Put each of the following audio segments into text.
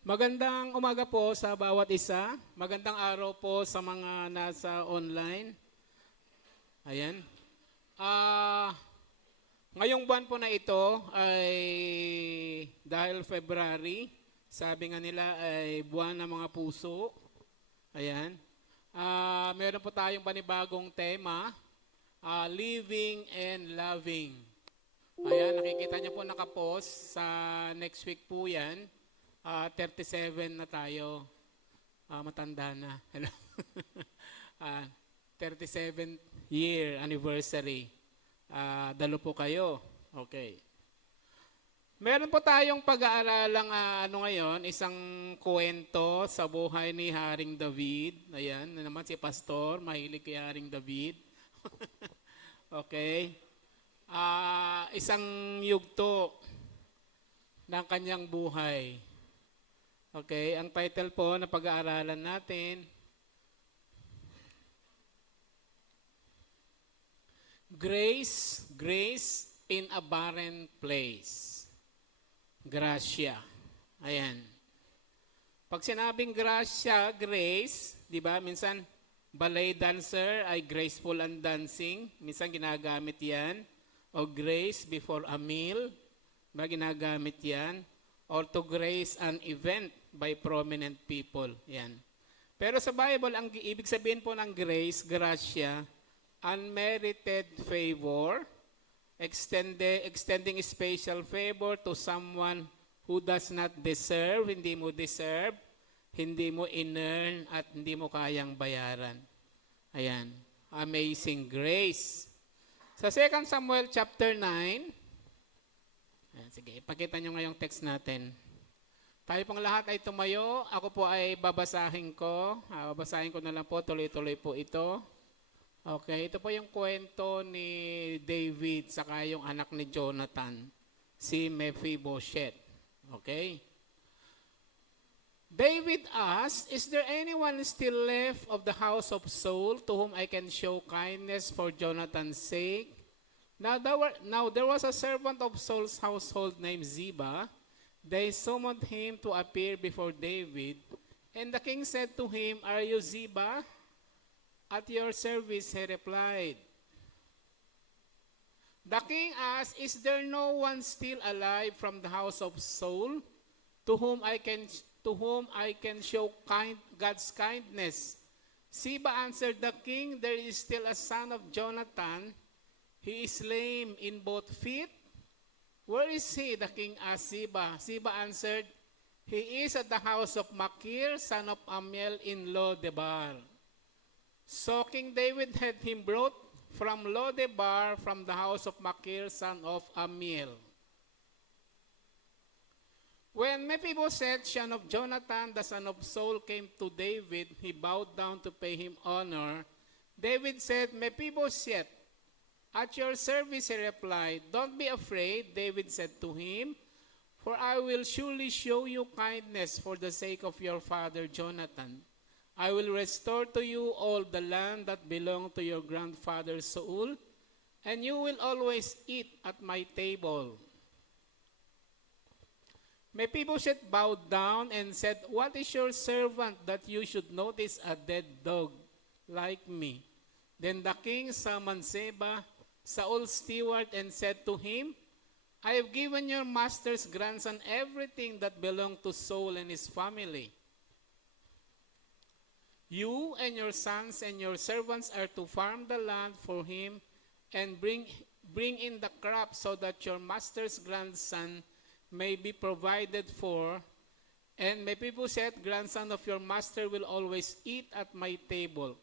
Magandang umaga po sa bawat isa. Magandang araw po sa mga nasa online. Ayan. Ah, ngayong buwan po na ito ay dahil February, sabi nga nila ay buwan ng mga puso. Ayan. Meron po tayong panibagong tema, living and loving. Ayan, nakikita niyo po nakapost sa next week po yan. 37 na tayo. Matanda na. Hello. Ah, 37th year anniversary. Dalo po kayo. Okay. Meron po tayong pag-aaralang ngayon, isang kwento sa buhay ni Haring David. Ayan, na naman si Pastor, mahilig kay Haring David. Okay. Isang yugto ng kanyang buhay. Okay, ang title po na pag-aaralan natin, Grace in a Barren Place. Gracia. Ayan. Pag sinabing gracia, grace, di ba? Minsan, ballet dancer ay graceful and dancing. Minsan ginagamit yan. O grace before a meal. Diba ginagamit yan? Or to grace an event by prominent people. Yan. Pero sa Bible, ang ibig sabihin po ng grace, gracia, unmerited favor, extending special favor to someone who does not deserve, hindi mo deserve, hindi mo in-earn, at hindi mo kayang bayaran. Ayan. Amazing grace. Sa 2 Samuel chapter 9, ayan, sige, ipakita nyo ngayong text natin. Tayo pong lahat ay tumayo. Ako po ay babasahin ko. Babasahin ko na lang po. Tuloy-tuloy po ito. Okay, ito po yung kwento ni David saka yung anak ni Jonathan, si Mephibosheth. Okay? David asked, "Is there anyone still left of the house of Saul to whom I can show kindness for Jonathan's sake?" Now there was a servant of Saul's household named Ziba. They summoned him to appear before David. And the king said to him, "Are you Ziba?" "At your service," he replied. The king asked, "Is there no one still alive from the house of Saul to whom I can show God's kindness?" Ziba answered the king, "There is still a son of Jonathan. He is lame in both feet." "Where is he?" the king asked Ziba. Ziba answered, "He is at the house of Machir, son of Amiel in Lodebar." So King David had him brought from Lodebar, from the house of Machir, son of Amiel. When Mephibosheth, son of Jonathan, the son of Saul, came to David, he bowed down to pay him honor. David said, "Mephibosheth, at your service," he replied. "Don't be afraid," David said to him, "for I will surely show you kindness for the sake of your father Jonathan. I will restore to you all the land that belonged to your grandfather Saul, and you will always eat at my table." Mephibosheth bowed down and said, "What is your servant that you should notice a dead dog like me?" Then the king summoned Ziba, Saul's steward, and said to him, "I have given your master's grandson everything that belonged to Saul and his family. You and your sons and your servants are to farm the land for him and bring in the crop so that your master's grandson may be provided for, and Mephibosheth, grandson of your master, will always eat at my table."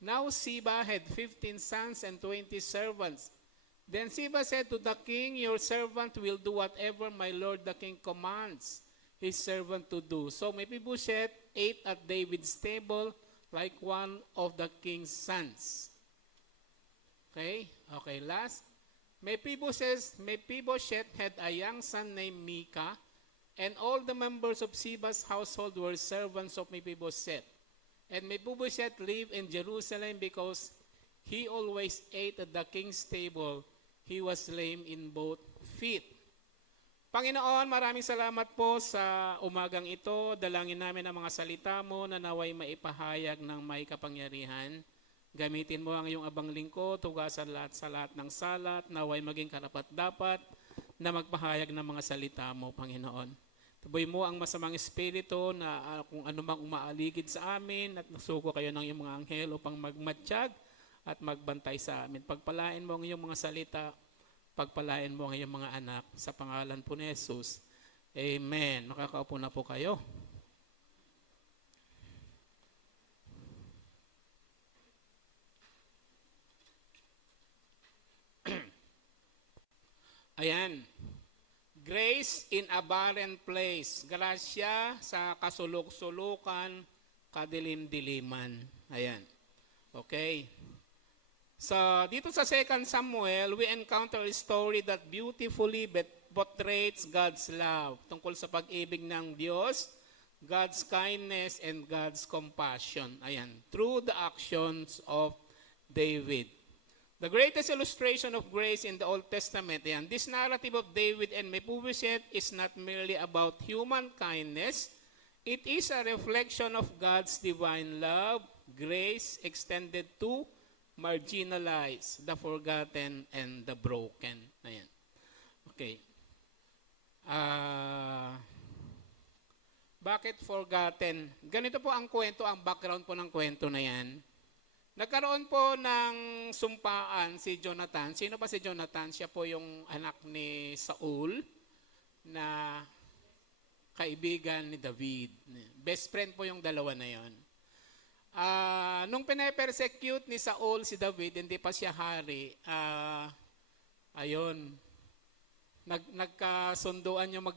Now Ziba had 15 sons and 20 servants. Then Ziba said to the king, "Your servant will do whatever my lord the king commands his servant to do." So Mephibosheth ate at David's table like one of the king's sons. Okay, last. Mephibosheth had a young son named Micah, and all the members of Ziba's household were servants of Mephibosheth. And Mephibosheth lived in Jerusalem because he always ate at the king's table. He was lame in both feet. Panginoon, maraming salamat po sa umagang ito. Dalangin namin ang mga salita mo na naway maipahayag ng may kapangyarihan. Gamitin mo ang iyong abang lingkod, tugasan lahat sa lahat ng salat, naway maging karapat-dapat na magpahayag ng mga salita mo, Panginoon. Tuboy mo ang masamang espiritu na kung ano mang umaaligid sa amin at nasuko kayo ng iyong mga anghel upang magmatsyag at magbantay sa amin. Pagpalain mo ang iyong mga salita, pagpalain mo ang iyong mga anak sa pangalan po ni Jesus. Amen. Makakaupo na po kayo. Ayan. Grace in a barren place. Grasya sa kasulok-sulukan, kadilim-diliman. Ayan. Okay. So, dito sa 2 Samuel, we encounter a story that beautifully portrays God's love tungkol sa pag-ibig ng Diyos, God's kindness, and God's compassion. Ayan. Through the actions of David. The greatest illustration of grace in the Old Testament, ayan, this narrative of David and Mephibosheth is not merely about human kindness. It is a reflection of God's divine love, grace extended to marginalized, the forgotten, and the broken. Ayan. Okay. Bakit forgotten? Ganito po ang kwento, ang background po ng kwento na yan. Nagkaroon po ng sumpaan si Jonathan. Sino pa si Jonathan? Siya po yung anak ni Saul na kaibigan ni David. Best friend po yung dalawa na yon. Nung pinapersecute ni Saul si David, hindi pa siya hari, ayun, nagkasunduan yung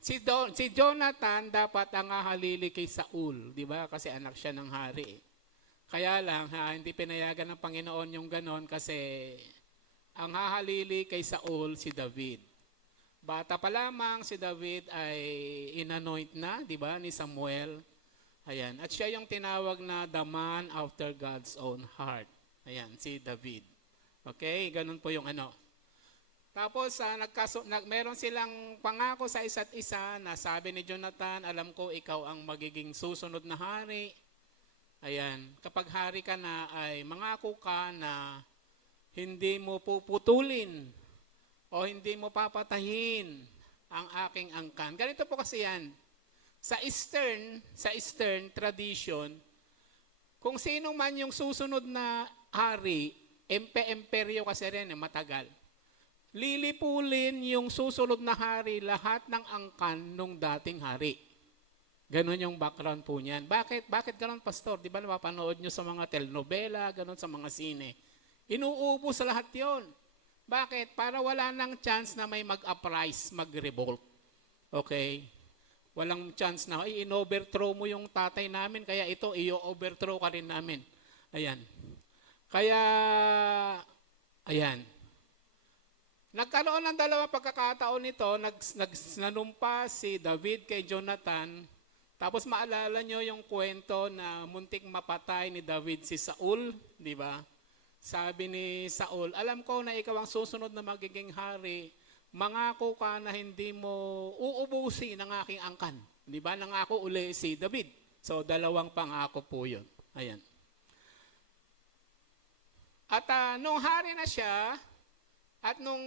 si Jonathan dapat ang hahalili kay Saul, di ba? Kasi anak siya ng hari. Kaya lang, hindi pinayagan ng Panginoon yung ganon kasi ang hahalili kay Saul si David. Bata pa lamang si David ay inanoint na, di ba, ni Samuel. Ayan. At siya yung tinawag na the man after God's own heart. Ayan, si David. Okay, ganun po yung ano. Tapos, meron silang pangako sa isa't isa na sabi ni Jonathan, alam ko ikaw ang magiging susunod na hari. Ayan, kapag hari ka na ay mangako ka na hindi mo puputulin o hindi mo papatayin ang aking angkan. Ganito po kasi yan. Sa Eastern tradition, kung sino man yung susunod na hari, emperyo kasi rin, matagal. Lilipulin yung susunod na hari lahat ng angkan nung dating hari. Ganon yung background po niyan. Bakit? Bakit ganon, Pastor? Di ba napapanood nyo sa mga telenovela, ganon sa mga sine? Inuupo sa lahat yon. Bakit? Para wala nang chance na may mag-uprise, mag-revolt. Okay? Walang chance na, in-overthrow mo yung tatay namin, kaya ito, i-overthrow ka rin namin. Ayan. Kaya, ayan. Nagkaroon ng dalawang pagkakataon nito, nanumpa si David kay Jonathan. Tapos maalala nyo yung kwento na muntik mapatay ni David si Saul, di ba? Sabi ni Saul, alam ko na ikaw ang susunod na magiging hari, mangako ka na hindi mo uubusin ang aking angkan. Di ba? Nangako uli si David. So, dalawang pangako po yun. Ayan. At nung hari na siya, at nung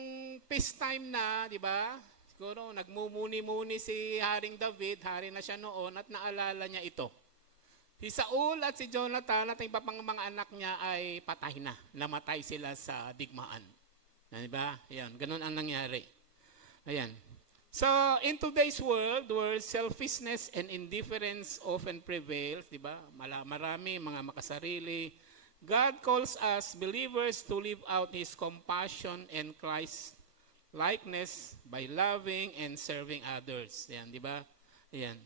peace time na, di ba? Siguro, nagmumuni-muni si Haring David, hari na siya noon, at naalala niya ito. Si Saul at si Jonathan at iba pang mga anak niya ay patay na. Namatay sila sa digmaan. Di ba? Ayan, ganun ang nangyari. Ayan. So, in today's world, where selfishness and indifference often prevails, di ba? Marami mga makasarili. God calls us believers to live out His compassion and Christ likeness by loving and serving others. Ayan, di ba? Ayan.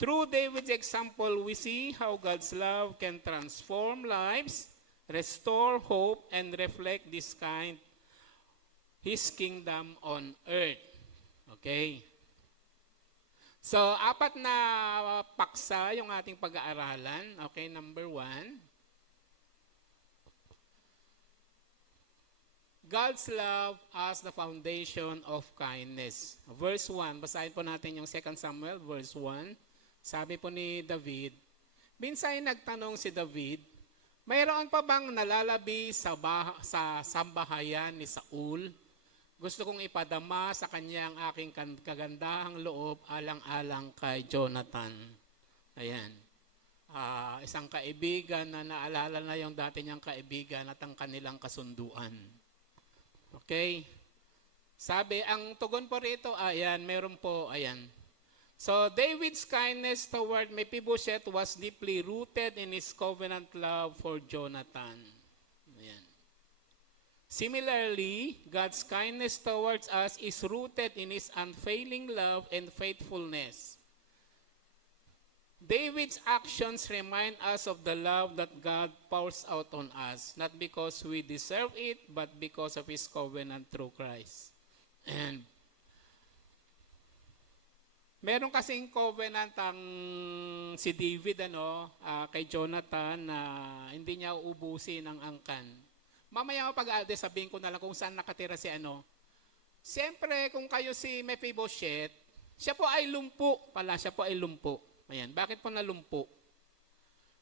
Through David's example, we see how God's love can transform lives, restore hope, and reflect His kingdom on earth. Okay? So, 4 na paksa yung ating pag-aaralan. Okay, number 1. God's love as the foundation of kindness. Verse 1, basahin po natin yung 2 Samuel, verse 1. Sabi po ni David, minsan nagtanong si David, mayroon pa bang nalalabi sa sambahayan ni Saul? Gusto kong ipadama sa kanya ang aking kagandahang loob alang-alang kay Jonathan. Ayan. Isang kaibigan na naalala na yung dati niyang kaibigan at ang kanilang kasunduan. Okay? Sabi, ang tugon po rito, ayan, meron po, ayan. So, David's kindness toward Mephibosheth was deeply rooted in his covenant love for Jonathan. Ayan. Similarly, God's kindness towards us is rooted in his unfailing love and faithfulness. David's actions remind us of the love that God pours out on us, not because we deserve it, but because of his covenant through Christ. And meron kasing covenant ang si David kay Jonathan na hindi niya uubusin ang angkan. Mamaya pag-aalde sabihin ko na lang kung saan nakatira si Siyempre kung kayo si Mephibosheth, siya po ay lumpo pala, siya po ay lumpo. Ayan, bakit po nalumpo?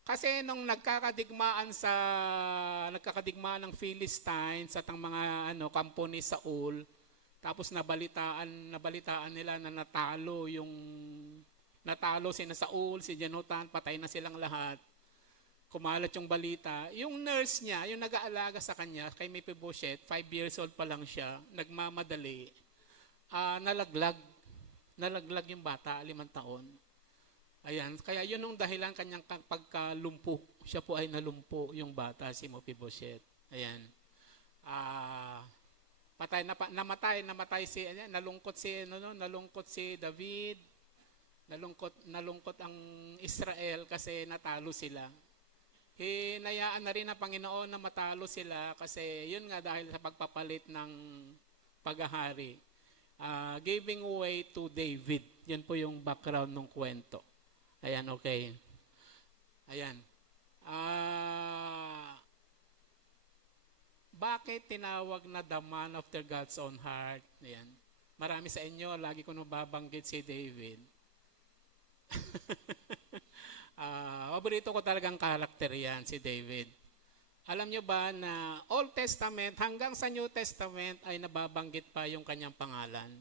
Kasi nung nagkakadigmaan ng Philistines at ang mga kampo ni Saul, tapos nabalitaan nila na natalo sina Saul, si Jonathan, patay na silang lahat. Kumalat yung balita. Yung nurse niya, yung nag-aalaga sa kanya, kay Mephibosheth, 5 years old pa lang siya, nagmamadali, nalaglag yung bata, 5 taon. Ayan, kaya yun yung dahilan kanyang pagkalumpo. Siya po ay nalumpo yung bata, si Mephibosheth. Ayan. Namatay si nalungkot si David. Nalungkot ang Israel kasi natalo sila. Hinayaan na rin ng Panginoon na matalo sila kasi yun nga dahil sa pagpapalit ng paghahari. Giving way to David. Yan po yung background ng kwento. Ayan, okay. Ayan. Bakit tinawag na the man after God's own heart? Ayan. Marami sa inyo, lagi ko nababanggit si David. Paborito ko talagang karakter yan, si David. Alam nyo ba na Old Testament hanggang sa New Testament ay nababanggit pa yung kanyang pangalan?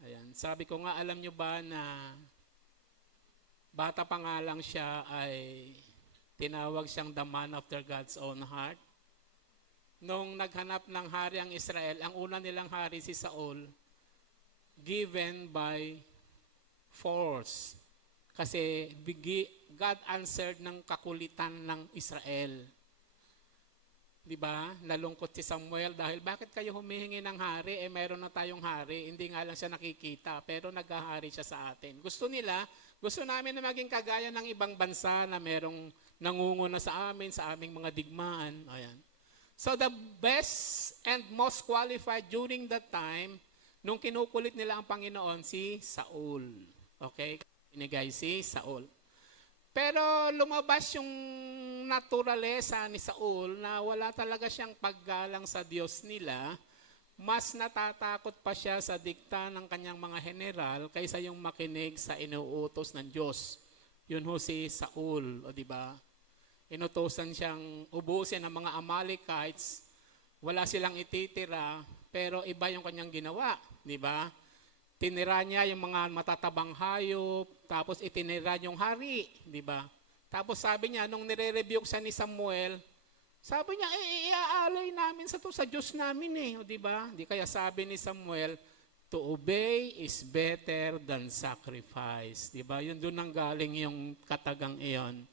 Ayan. Sabi ko nga, alam nyo ba na bata pa nga lang siya ay tinawag siyang the man after God's own heart? Nung naghanap ng hari ang Israel, ang una nilang hari si Saul, given by force. Kasi God answered ng kakulitan ng Israel. Diba? Nalungkot si Samuel dahil bakit kayo humihingi ng hari? Mayroon na tayong hari. Hindi nga lang siya nakikita, pero naghahari siya sa atin. Gusto namin na maging kagaya ng ibang bansa na merong nangunguna sa aming mga digmaan. Ayan. So the best and most qualified during that time, nung kinukulit nila ang Panginoon, si Saul. Okay? Inigay si Saul. Pero lumabas yung naturalesa ni Saul na wala talaga siyang paggalang sa Diyos nila. Mas natatakot pa siya sa dikta ng kanyang mga general kaysa yung makinig sa inuutos ng Diyos. Yun ho si Saul, o di ba? Inutosan siyang ubusin ng mga Amalekites. Wala silang ititira, pero iba yung kanyang ginawa, di ba? Tinira niya yung mga matatabang hayop, tapos itinira yung hari, di ba? Tapos sabi niya, nung nire-rebuke siya ni Samuel, sabi niya, iaalay namin sa Diyos namin o di ba? Di kaya sabi ni Samuel, to obey is better than sacrifice. Di ba? Yun doon ang galing yung katagang iyon.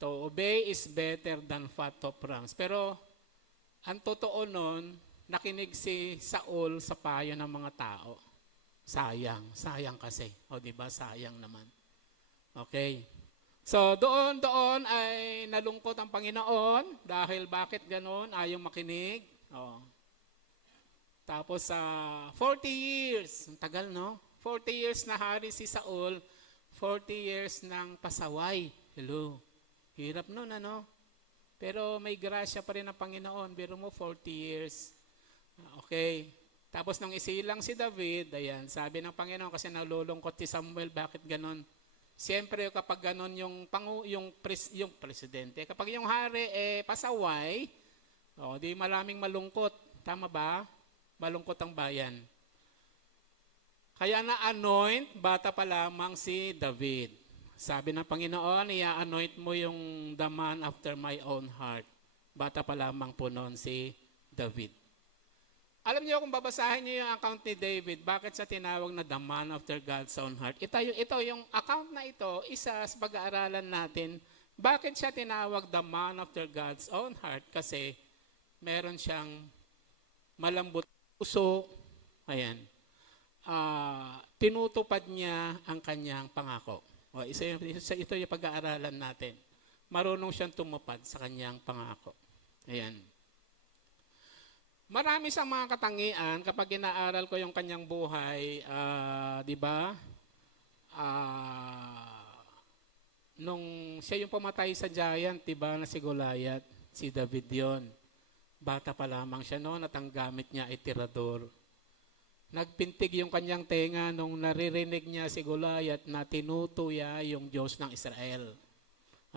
To obey is better than fat of rams. Pero ang totoo nun, nakinig si Saul sa payo ng mga tao. Sayang kasi. O di ba? Sayang naman. Okay. So doon ay nalungkot ang Panginoon dahil bakit ganon? Ayaw makinig. Tapos 40 years, ang tagal no? 40 years na hari si Saul, 40 years ng pasaway. Hello. Hirap nun Pero may grasya pa rin ang Panginoon. Biro mo 40 years. Okay. Tapos nung isilang si David, ayan, sabi ng Panginoon kasi nalulungkot si Samuel, bakit ganon? Siyempre kapag ganon yung presidente, kapag yung hari pasaway, di maraming malungkot. Tama ba? Malungkot ang bayan. Kaya na-anoint, bata pa lamang si David. Sabi ng Panginoon, i-anoint mo yung the man after my own heart. Bata pa lamang po noon si David. Alam niyo kung babasahin niyo yung account ni David, bakit siya tinawag na the man after God's own heart? Ito yung account na ito, isa sa pag-aaralan natin, bakit siya tinawag the man after God's own heart? Kasi meron siyang malambot puso, ayan, tinutupad niya ang kanyang pangako. Ito yung pag-aaralan natin. Marunong siyang tumupad sa kanyang pangako. Ayan. Marami sa mga katangian kapag inaaral ko yung kanyang buhay, di ba? Nung siya yung pumatay sa giant, di ba, na si Goliath, si David yon. Bata pa lamang siya noon at ang gamit niya ay tirador. Nagpintig yung kanyang tenga nung naririnig niya si Goliath na tinutuya yung Diyos ng Israel.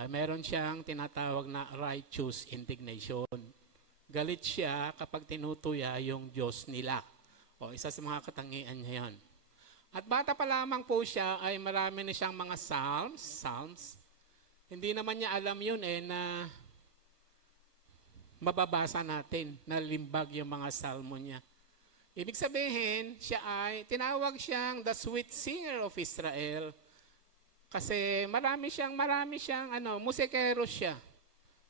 Meron siyang tinatawag na righteous indignation. Galit siya kapag tinutuya yung Diyos nila. Isa sa mga katangian niya yun. At bata pa lamang po siya ay marami na siyang mga psalms. Hindi naman niya alam yun na mababasa natin, na limbag yung mga salmo niya. Ibig sabihin, tinawag siyang the sweet singer of Israel. Kasi marami siyang musikero siya.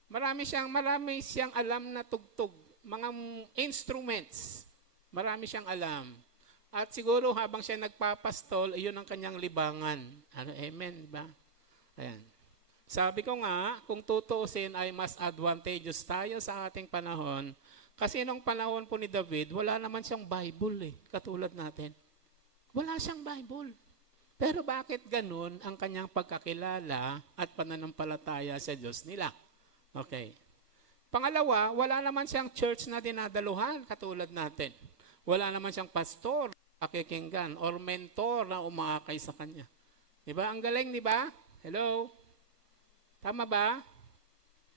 Marami siyang alam na tugtog, mga instruments. Marami siyang alam. At siguro habang siya nagpapastol, iyon ang kanyang libangan. Amen, diba? Ayan. Sabi ko nga, kung tutuusin ay mas advantageous tayo sa ating panahon. Kasi nung panahon po ni David, wala naman siyang Bible katulad natin. Wala siyang Bible. Pero bakit ganun ang kanyang pagkakilala at pananampalataya sa Diyos nila? Okay. Pangalawa, wala naman siyang church na dinadaluhan katulad natin. Wala naman siyang pastor, pakikinggan, or mentor na umaakay sa kanya. Diba? Ang galing, diba? Hello? Tama ba?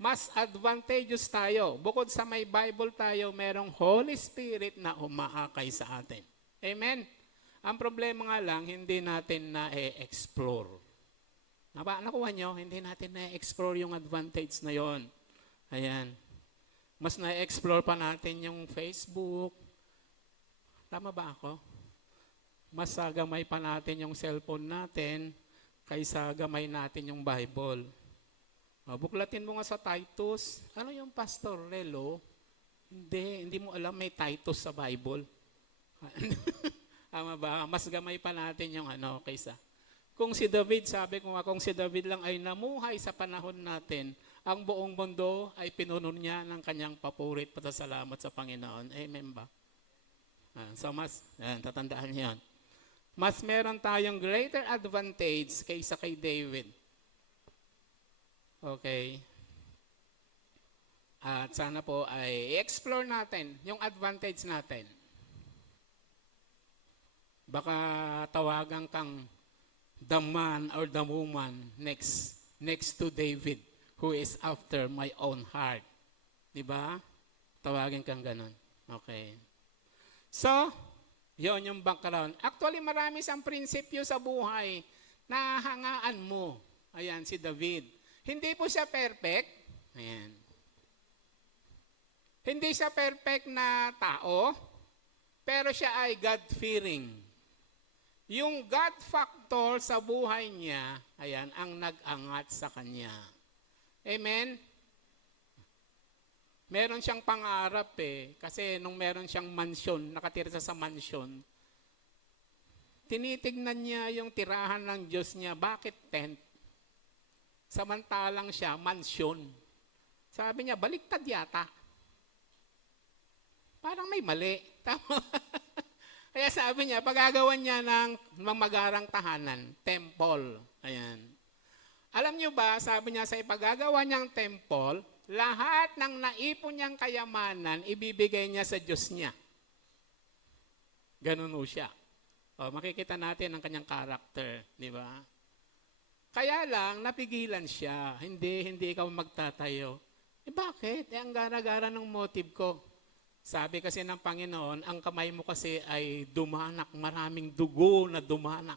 Mas advantageous tayo. Bukod sa may Bible tayo, merong Holy Spirit na umaakay sa atin. Amen? Ang problema nga lang, hindi natin na-explore. Nakuha nyo? Hindi natin na-explore yung advantage na yon. Ayan. Mas na-explore pa natin yung Facebook. Tama ba ako? Mas gamay pa natin yung cellphone natin kaysa gamay natin yung Bible. Buklatin mo nga sa Titus. Ano yung Pastor Relo? Hindi mo alam may Titus sa Bible. Tama ba? Mas gamay pa natin yung kaysa. Kung si David, sabi ko nga, kung si David lang ay namuhay sa panahon natin, ang buong mundo ay pinuno niya ng kanyang papurit pasasalamat sa Panginoon. Amen ba? So tatandaan niyo yan. Mas meron tayong greater advantage kaysa kay David. Okay. At sana po ay i-explore natin yung advantage natin. Baka tawagan kang the man or the woman next to David who is after my own heart. Diba? Tawagin kang ganun. Okay. So, yon yung background. Actually, marami siyang prinsipyo sa buhay na hangaan mo. Ayan, si David. Hindi po siya perfect. Ayan. Hindi siya perfect na tao, pero siya ay God-fearing. Yung God factor sa buhay niya, ayan, ang nag-angat sa kanya. Amen? Meron siyang pangarap kasi nung meron siyang mansyon, nakatira sa mansyon, tinitignan niya yung tirahan ng Diyos niya, bakit tent? Samantalang siya, mansyon. Sabi niya, baliktad yata. Parang may mali. Tama. Kaya sabi niya, pagagawan niya ng magarang tahanan, temple. Ayan. Alam niyo ba, sabi niya, sa ipagagawa niyang temple, lahat ng naipon niyang kayamanan, ibibigay niya sa Diyos niya. Ganun ho siya. O, makikita natin ang kanyang karakter, di ba? Kaya lang, napigilan siya. Hindi ikaw magtatayo. Bakit? Ang gara-gara ng motive ko. Sabi kasi ng Panginoon, ang kamay mo kasi ay dumanak, maraming dugo na dumanak.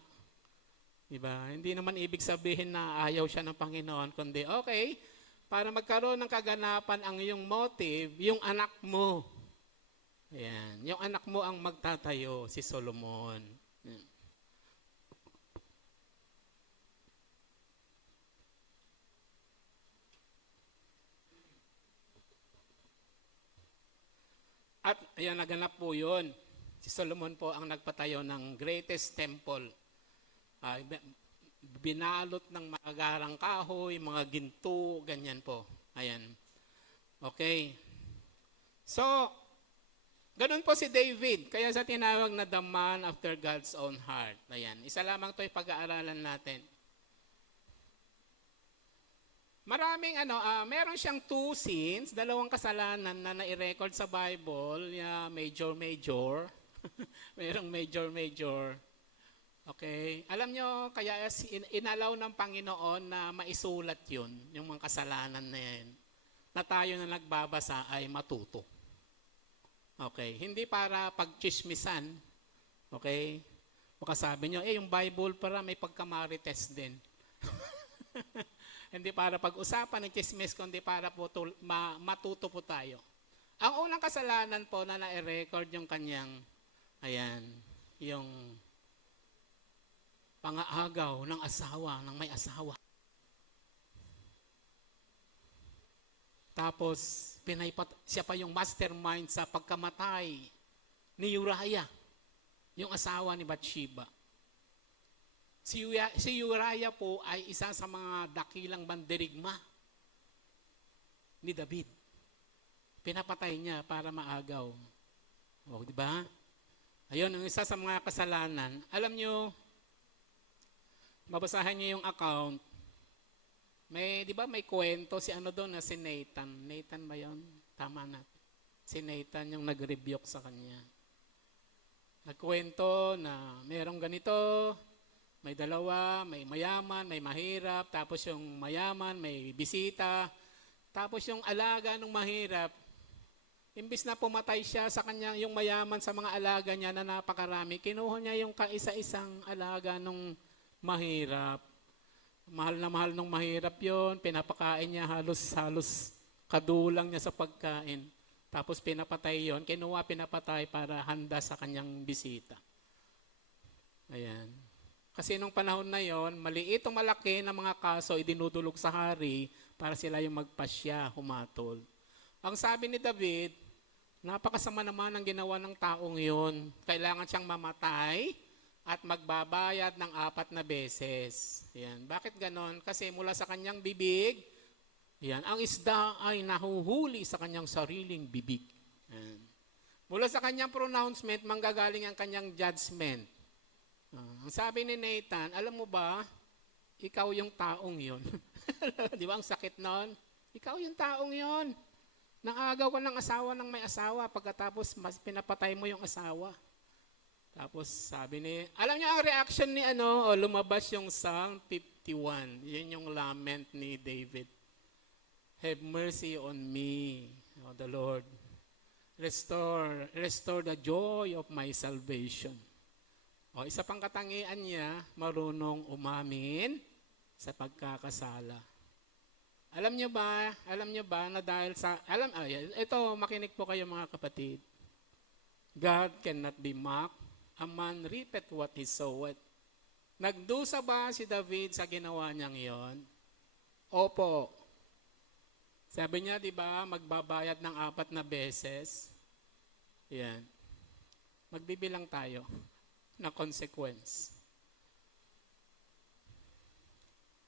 Diba? Hindi naman ibig sabihin na ayaw siya ng Panginoon, kundi okay, para magkaroon ng kaganapan ang iyong motive, yung anak mo. Ayan, yung anak mo ang magtatayo, si Solomon. Ayan. At ayan, naganap po yun. Si Solomon po ang nagpatayo ng greatest temple. Binalot ng mga garang kahoy, mga ginto, ganyan po. Ayan. Okay. So, ganun po si David. Kaya sa tinawag na the man after God's own heart. Ayan. Isa lamang ito yung pag-aaralan natin. Maraming meron siyang 2 sins, 2 kasalanan na nai-record sa Bible, major. Merong major. Okay? Alam nyo, kaya inalaw ng Panginoon na maisulat yun, yung mga kasalanan na yan, na tayo na nagbabasa ay matuto. Okay? Hindi para pagchismisan. Okay? Baka sabi nyo, yung Bible para may pagkamarites din. Hindi para pag-usapan ng chismis, kundi para po matuto po tayo. Ang unang kasalanan po na na-record yung kanyang, yung pangaagaw ng asawa, ng may asawa. Tapos, siya pa yung mastermind sa pagkamatay ni Uriah, yung asawa ni Bathsheba. Si Uriah po ay isa sa mga dakilang mandirigma ni David. Pinapatay niya para maagaw. O, di ba? Ayun, ang isa sa mga kasalanan. Alam nyo, mabasahan niyo yung account. Di ba may kwento si doon na si Nathan. Nathan ba yun? Tama na. Si Nathan yung nag-rebuke sa kanya. Nagkwento na merong ganito, may 2, may mayaman, may mahirap, tapos yung mayaman, may bisita, tapos yung alaga ng mahirap, imbis na pumatay siya sa kanya, yung mayaman sa mga alaga niya na napakarami, kinuha niya yung kaisa-isang alaga ng mahirap. Mahal na mahal ng mahirap yon, pinapakain niya halos kadulang niya sa pagkain. Tapos pinapatay yon, pinapatay para handa sa kanyang bisita. Ayan. Kasi nung panahon na yon, maliit o malaki na mga kaso idinudulog sa hari para sila yung magpasya, humatol. Ang sabi ni David, napakasama naman ang ginawa ng taong yon. Kailangan siyang mamatay at magbabayad ng 4 na beses. Yan. Bakit ganon? Kasi mula sa kanyang bibig, ang isda ay nahuhuli sa kanyang sariling bibig. Yan. Mula sa kanyang pronouncement, manggagaling ang kanyang judgment. Ang sabi ni Nathan, alam mo ba, ikaw yung taong yon. Di ba ang sakit nun? Ikaw yung taong yon. Nangagaw ka ng asawa ng may asawa, pagkatapos pinapatay mo yung asawa. Tapos sabi alam niyo ang reaction ni lumabas yung Psalm 51. Yun yung lament ni David. Have mercy on me, O the Lord. Restore the joy of my salvation. Isa pang katangian niya, marunong umamin sa pagkakasala. Alam niyo ba na dahil sa, ito, makinig po kayo mga kapatid. God cannot be mocked. A man reapeth what he soweth. Nagdusa ba si David sa ginawa niyang yon? Opo. Sabi niya, di ba, magbabayad ng 4 na beses. Yan. Magbibilang tayo na consequence.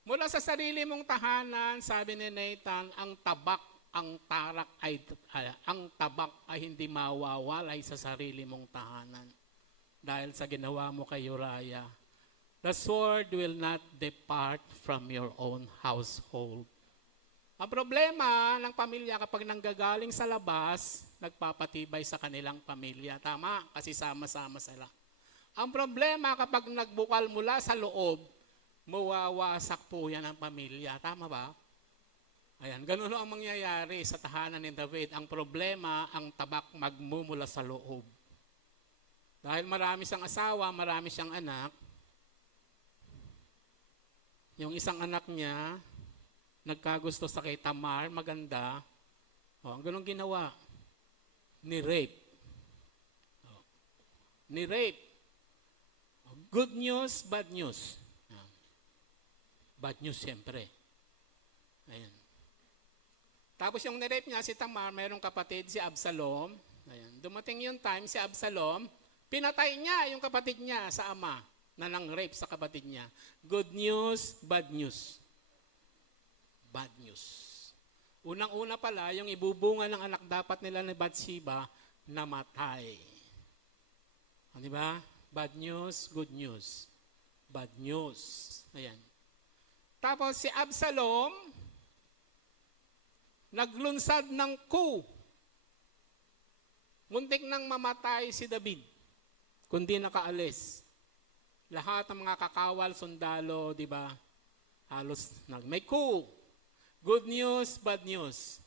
Mula sa sarili mong tahanan, sabi ni Nathan, ang tabak ay hindi mawawalay sa sarili mong tahanan dahil sa ginawa mo kay Uriah. The sword will not depart from your own household. Ang problema ng pamilya kapag nanggagaling sa labas, nagpapatibay sa kanilang pamilya. Tama? Kasi sama-sama sila. Ang problema kapag nagbukal mula sa loob, mawawasak po yan ang pamilya. Tama ba? Ayan, ganun ang mangyayari sa tahanan ni David. Ang problema, ang tabak magmumula sa loob. Dahil marami siyang asawa, marami siyang anak, yung isang anak niya, nagkagusto sa kay Tamar, maganda, ang ganun ginawa, ni-rape. Ni-rape. Good news, bad news. Bad news siyempre. Ayan. Tapos yung ni-rape niya, si Tamar, mayroong kapatid, si Absalom. Ayan. Dumating yung time, si Absalom, pinatay niya yung kapatid niya sa ama na nang-rape sa kapatid niya. Good news, bad news. Bad news. Unang-una pala, yung ibubunga ng anak dapat nila ni Bathsheba, namatay. Di ba? Bad news, good news. Bad news. Ayan. Tapos si Absalom, naglunsad ng coup. Muntik nang mamatay si David, kundi nakaalis. Lahat ng mga kakawal, sundalo, di ba? Halos may coup. Good news, bad news.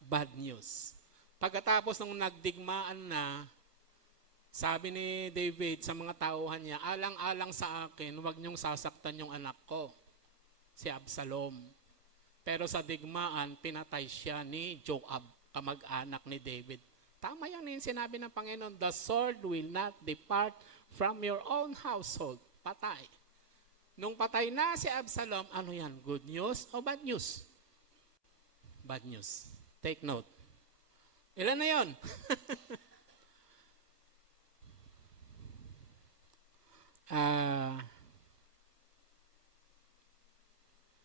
Bad news. Pagkatapos ng nagdigmaan na, sabi ni David sa mga tauhan niya, alang-alang sa akin, huwag niyong sasaktan yung anak ko, si Absalom. Pero sa digmaan, pinatay siya ni Joab, kamag-anak ni David. Tama yan yung sinabi ng Panginoon, the sword will not depart from your own household. Patay. Nung patay na si Absalom, ano yan? Good news o bad news? Bad news. Take note. Ilan na yun?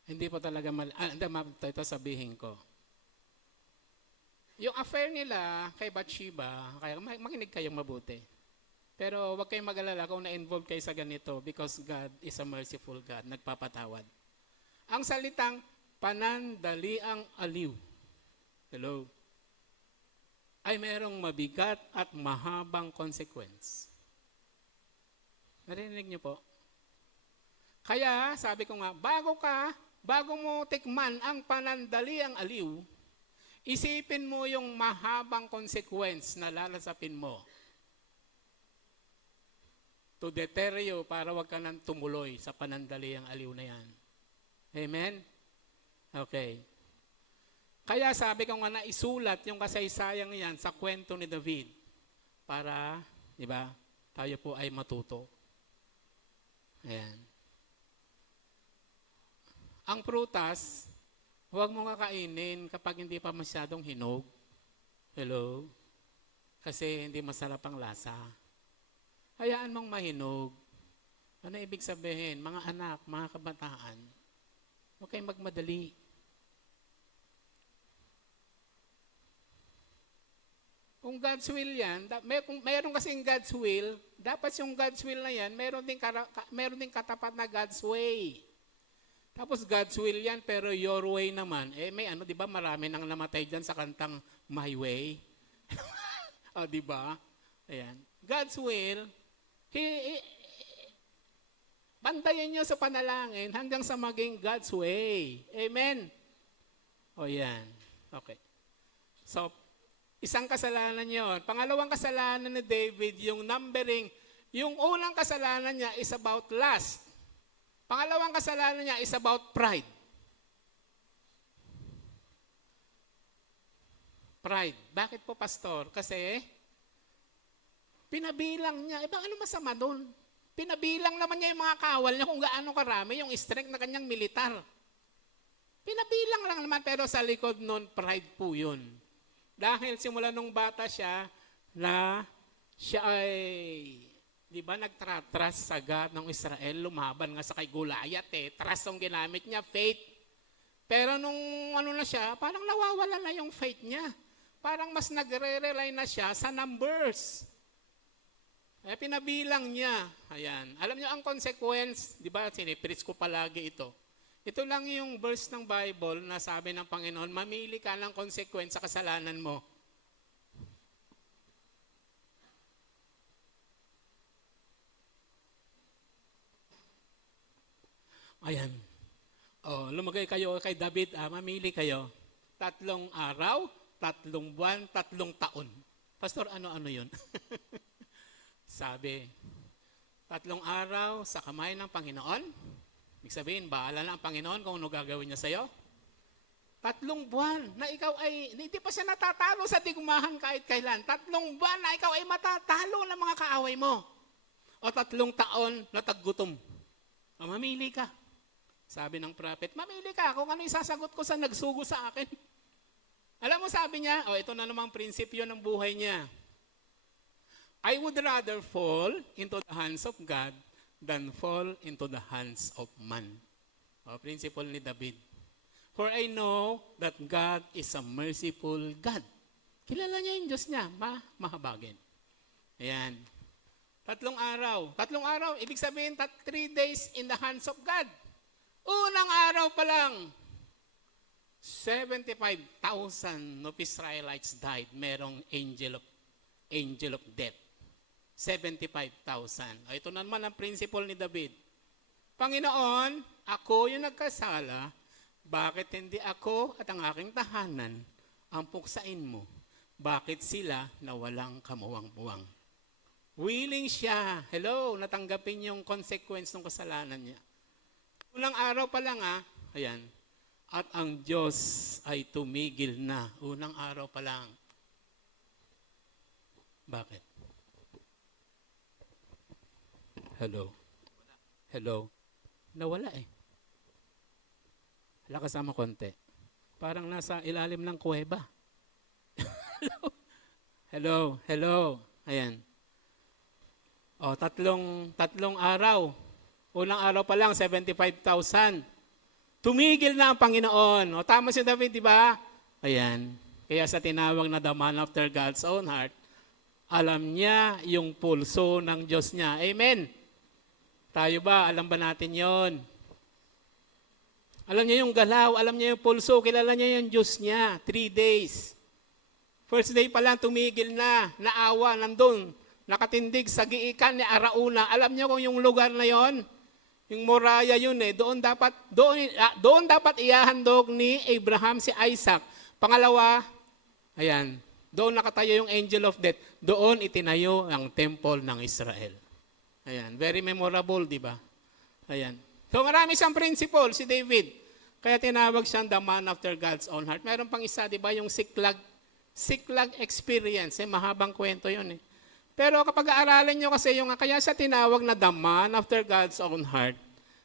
Hindi po talaga ito sabihin ko. Yung affair nila kay Bathsheba, kaya makinig kayong mabuti. Pero huwag kayong mag-alala kung na-involve kayo sa ganito because God is a merciful God, nagpapatawad. Ang salitang panandaliang aliw, hello, ay merong mabigat at mahabang consequence. Narinig niyo po? Kaya, sabi ko nga, bago mo tikman ang panandaliang aliw, isipin mo yung mahabang consequence na lalasapin mo to deter you para wag ka nang tumuloy sa panandaliang aliw na yan. Amen? Okay. Kaya sabi ko nga na isulat yung kasaysayang yan sa kwento ni David para, di ba, tayo po ay matuto. Ayan. Ang prutas, huwag mo kakainin kapag hindi pa masyadong hinog. Hello? Kasi hindi masarap ang lasa. Hayaan mong mahinog. Ano ibig sabihin? Mga anak, mga kabataan, huwag kayong magmadali. Kung God's will yan, kung mayroon kasing God's will, dapat yung God's will na yan, mayroon din katapat na God's way. Tapos God's will yan, pero your way naman, may di ba marami nang namatay dyan sa kantang My Way? Di ba? Ayan. God's will, bantayan nyo sa panalangin hanggang sa maging God's way. Amen? Yan. Okay. So, isang kasalanan yon. Pangalawang kasalanan ni David, yung numbering. Yung unang kasalanan niya is about lust. Pangalawang kasalanan niya is about pride. Pride. Bakit po, Pastor? Kasi pinabilang niya. Bang ano masama doon? Pinabilang naman niya yung mga kawal niya kung gaano karami yung strength na kanyang militar. Pinabilang lang naman, pero sa likod nun, pride po yun. Dahil simula nung bata siya, siya ay, di ba, nagtratras sa God ng Israel, lumaban nga sa kay Goliath Trust ang ginamit niya, faith. Pero nung na siya, parang nawawala na yung faith niya. Parang mas nagre-rely na siya sa numbers. Pinabilang niya. Ayan. Alam niyo ang consequence, di ba, sinipreach ko palagi ito. Ito lang yung verse ng Bible na sabi ng Panginoon, mamili ka ng consequence sa kasalanan mo. Ayan. Lumagay kayo kay David, mamili kayo. 3 araw, 3 buwan, 3 taon. Pastor, ano yun? Sabi, 3 araw sa kamay ng Panginoon. Ibig sabihin, bahala na ang Panginoon kung ano gagawin niya sa'yo. 3 buwan na ikaw ay, hindi pa siya natatalo sa digmahan kahit kailan. 3 buwan na ikaw ay matatalo ng mga kaaway mo. O 3 taon na taggutom. Mamili ka. Sabi ng prophet, mamili ka kung ano isasagot ko sa nagsugo sa akin. Alam mo, sabi niya, ito na namang prinsipyo ng buhay niya. I would rather fall into the hands of God than fall into the hands of man. Principle ni David. For I know that God is a merciful God. Kilala niya yung Diyos niya, mahabagin. Ayan. 3 araw. 3 araw, ibig sabihin 3 days in the hands of God. Unang araw pa lang, 75,000 of Israelites died. Merong angel of death. 75,000. Ito naman ang principle ni David. Panginoon, ako yung nagkasala, bakit hindi ako at ang aking tahanan ang puksain mo? Bakit sila na walang kamuwang-muwang? Willing siya, natanggapin yung consequence ng kasalanan niya. Unang araw pa lang ayan, at ang Diyos ay tumigil na. Unang araw pa lang. Bakit? Hello? Nawala Wala kasama konti. Parang nasa ilalim ng kuweba. Hello? Ayan. 3 araw. Unang araw pa lang, 75,000. Tumigil na ang Panginoon. Tama si David, di ba? Ayan. Kaya sa tinawag na the man after God's own heart, alam niya yung pulso ng Diyos niya. Amen. Tayo ba? Alam ba natin yon? Alam niya yung galaw, alam niya yung pulso, kilala niya yung Diyos niya. 3 days. First day pa lang, tumigil na, naawa, nandun, nakatindig sa giikan ni Arauna. Alam niyo kung yung lugar na yon, yung Moriah yun doon dapat ihahandog ni Abraham si Isaac. Pangalawa, ayan, doon nakatayo yung angel of death. Doon itinayo ang temple ng Israel. Ayan, very memorable, di ba? Ayan. So marami siyang principle, si David. Kaya tinawag siyang the man after God's own heart. Meron pang isa, di ba, yung Siklag experience. Mahabang kwento yun Pero kapag aaralin nyo kasi kaya siya tinawag na the man after God's own heart.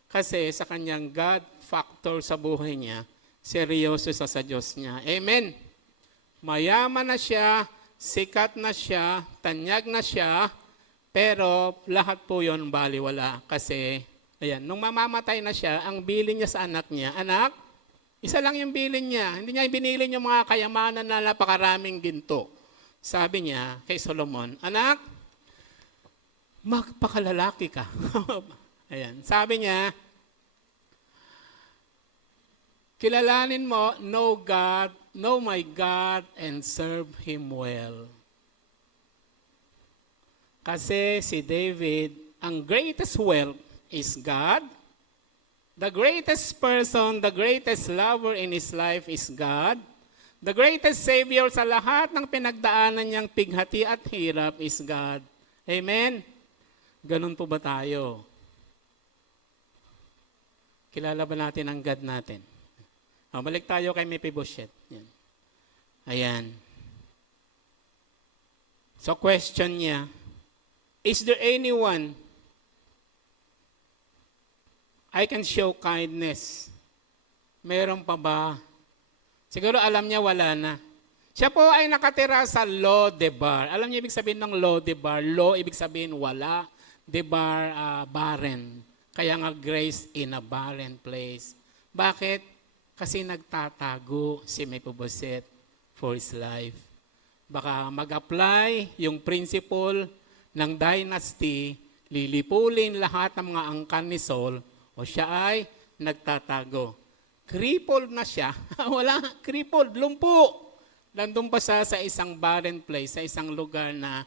Kasi sa kanyang God factor sa buhay niya, seryoso sa Diyos niya. Amen. Mayaman na siya, sikat na siya, tanyag na siya, pero lahat po yun baliwala. Kasi, ayan, nung mamamatay na siya, ang bilin niya sa anak niya, anak, isa lang yung bilin niya. Hindi niya binilin yung mga kayamanan na napakaraming ginto. Sabi niya kay Solomon, anak, magpakalalaki ka. Ayan. Sabi niya, kilalanin mo, know my God, and serve Him well. Kasi si David, ang greatest wealth is God. The greatest person, the greatest lover in his life is God. The greatest Savior sa lahat ng pinagdaanan niyang pighati at hirap is God. Amen? Ganun po ba tayo? Kilala ba natin ang God natin? Balik tayo kay Mephibosheth. Yan. Ayan. So question niya, is there anyone I can show kindness? Meron pa ba? Siguro alam niya wala na. Siya po ay nakatira sa Lo-debar. Alam niyo ibig sabihin ng Lo-debar? Lo, ibig sabihin wala. Debar, barren. Kaya nga grace in a barren place. Bakit? Kasi nagtatago si Mephibosheth for his life. Baka mag-apply yung principle ng dynasty, lilipulin lahat ng mga angkan ni Saul, o siya ay nagtatago. Crippled na siya. Wala, crippled, lumpo. Nandun pa siya sa isang barren place, sa isang lugar na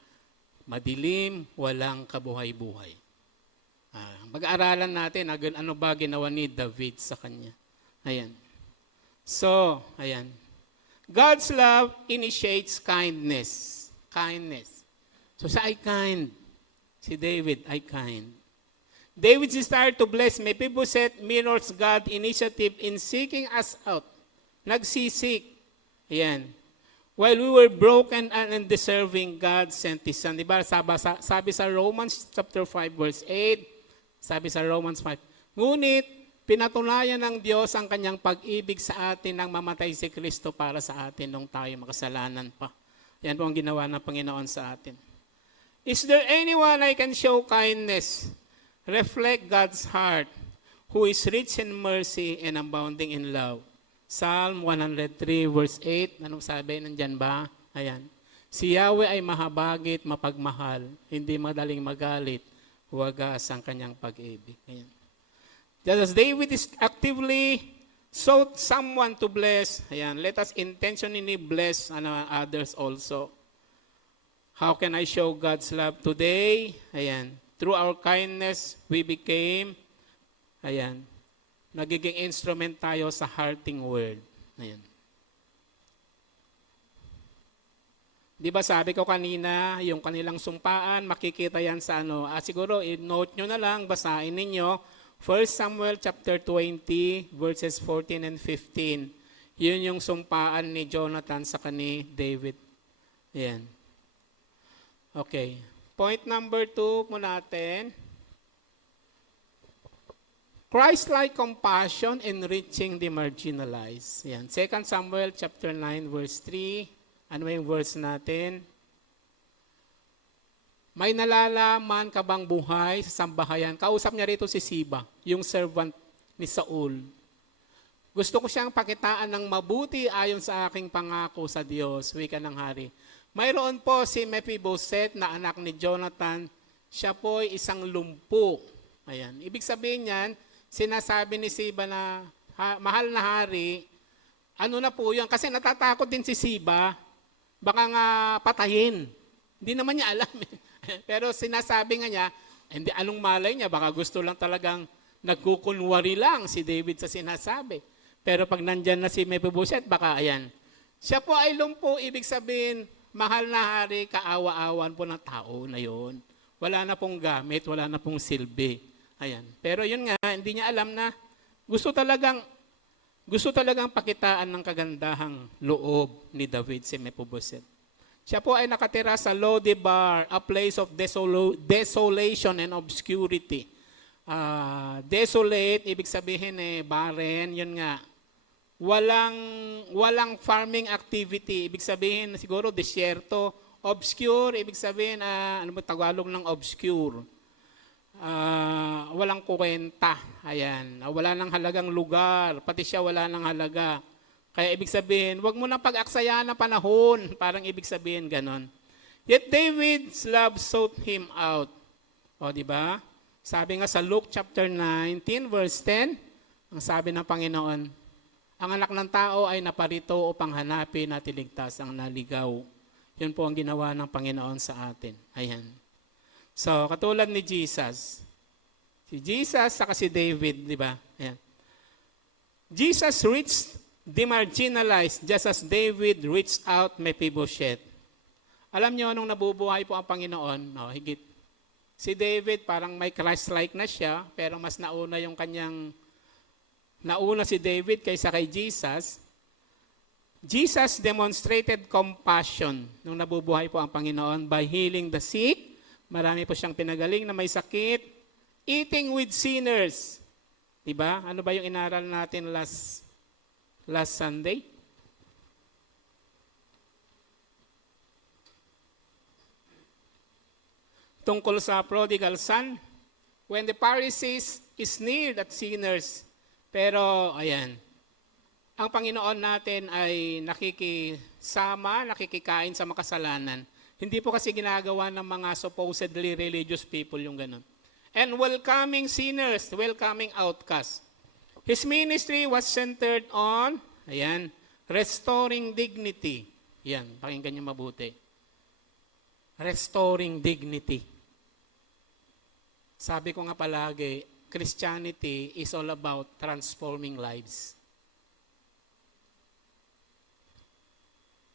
madilim, walang kabuhay-buhay. Mag-aaralan natin ano ba ginawa ni David sa kanya. Ayan. So, ayan. God's love initiates kindness. Kindness. So, siya ay kind. Si David ay kind. David's desire to bless Mephibosheth mirrors God's initiative in seeking us out. Nagsisik. Ayan. While we were broken and undeserving, God sent His Son. Diba? Sabi sa Romans chapter 5 verse 8, sabi sa Romans 5, ngunit pinatunayan ng Diyos ang kanyang pag-ibig sa atin nang mamatay si Kristo para sa atin nung tayo makasalanan pa. Yan po ang ginawa ng Panginoon sa atin. Is there anyone I can show kindness? Reflect God's heart, who is rich in mercy and abounding in love. Psalm 103 verse 8, anong sabi? Nandyan ba? Ayan. Si Yahweh ay mahabagit, mapagmahal, hindi madaling magalit, wagas ang kanyang pag-ibig. Ayan. Just as David is actively sought someone to bless, ayan, let us intentionally bless others also. How can I show God's love today? Ayan. Through our kindness, we became, ayan, nagiging instrument tayo sa hearting word. Ayan. Di ba sabi ko kanina, yung kanilang sumpaan, makikita yan sa siguro i-note nyo na lang, basahin ninyo, 1 Samuel chapter 20, verses 14 and 15. Yun yung sumpaan ni Jonathan sa kani David. Ayan. Okay. Point number 2 po natin. Christ-like compassion in reaching the marginalized. Ayan. 2 Samuel chapter 9, verse 3. Ano yung verse natin? May nalalaman ka bang buhay sa sambahayan? Kausap niya rito si Siba, yung servant ni Saul. Gusto ko siyang pakitaan ng mabuti ayon sa aking pangako sa Diyos, wika ng hari. Mayroon po si Mephibosheth na anak ni Jonathan. Siya po ay isang lumpo. Ayan. Ibig sabihin niyan, sinasabi ni Siba na, mahal na hari, ano na po yun? Kasi natatakot din si Siba, baka nga patayin. Hindi naman niya alam. Pero sinasabi nga niya, hindi anong malay niya, baka gusto lang talagang nagkukunwari lang si David sa sinasabi. Pero pag nandyan na si Mephibosheth, baka ayan. Siya po ay lumpo, ibig sabihin, mahal na hari, kaawa-awan po ng tao na yon. Wala na pong gamit, wala na pong silbi. Ayan. Pero yun nga, hindi niya alam na gusto talagang pakitaan ng kagandahang loob ni David si Mephibosheth. Siya po ay nakatira sa Lodebar, a place of desolation and obscurity. Desolate, ibig sabihin barren, yun nga. Walang farming activity, ibig sabihin siguro desierto. Obscure, ibig sabihin, ano ba Tagalog ng obscure? Walang kuwenta. Ayan. Wala nang halagang lugar. Pati siya wala nang halaga. Kaya ibig sabihin, wag mo nang pag-aksaya ng panahon. Parang ibig sabihin ganon. Yet David's love sought him out. O, di ba? Sabi nga sa Luke chapter 19, verse 10, ang sabi ng Panginoon, ang anak ng tao ay naparito upang hanapin at iligtas ang naligaw. Yun po ang ginawa ng Panginoon sa atin. Ayan. So, katulad ni Jesus. Si Jesus saka si David, di ba? Ayan. Jesus reached the marginalized just as David reached out Mephibosheth. Alam niyo, nung nabubuhay po ang Panginoon, higit. Si David, parang may Christ-like na siya, pero mas nauna si David kaysa kay Jesus. Jesus demonstrated compassion nung nabubuhay po ang Panginoon by healing the sick. Marami po siyang pinagaling na may sakit. Eating with sinners. Diba? Ano ba yung inaral natin last Sunday? Tungkol sa prodigal son. When the Pharisees sneered at sinners. Pero, ayan, ang Panginoon natin ay nakikisama, nakikikain sa makasalanan. Hindi po kasi ginagawa ng mga supposedly religious people yung ganun. And welcoming sinners, welcoming outcasts. His ministry was centered on, ayan, restoring dignity. Yan, pakinggan niyo mabuti. Restoring dignity. Sabi ko nga palagi, Christianity is all about transforming lives.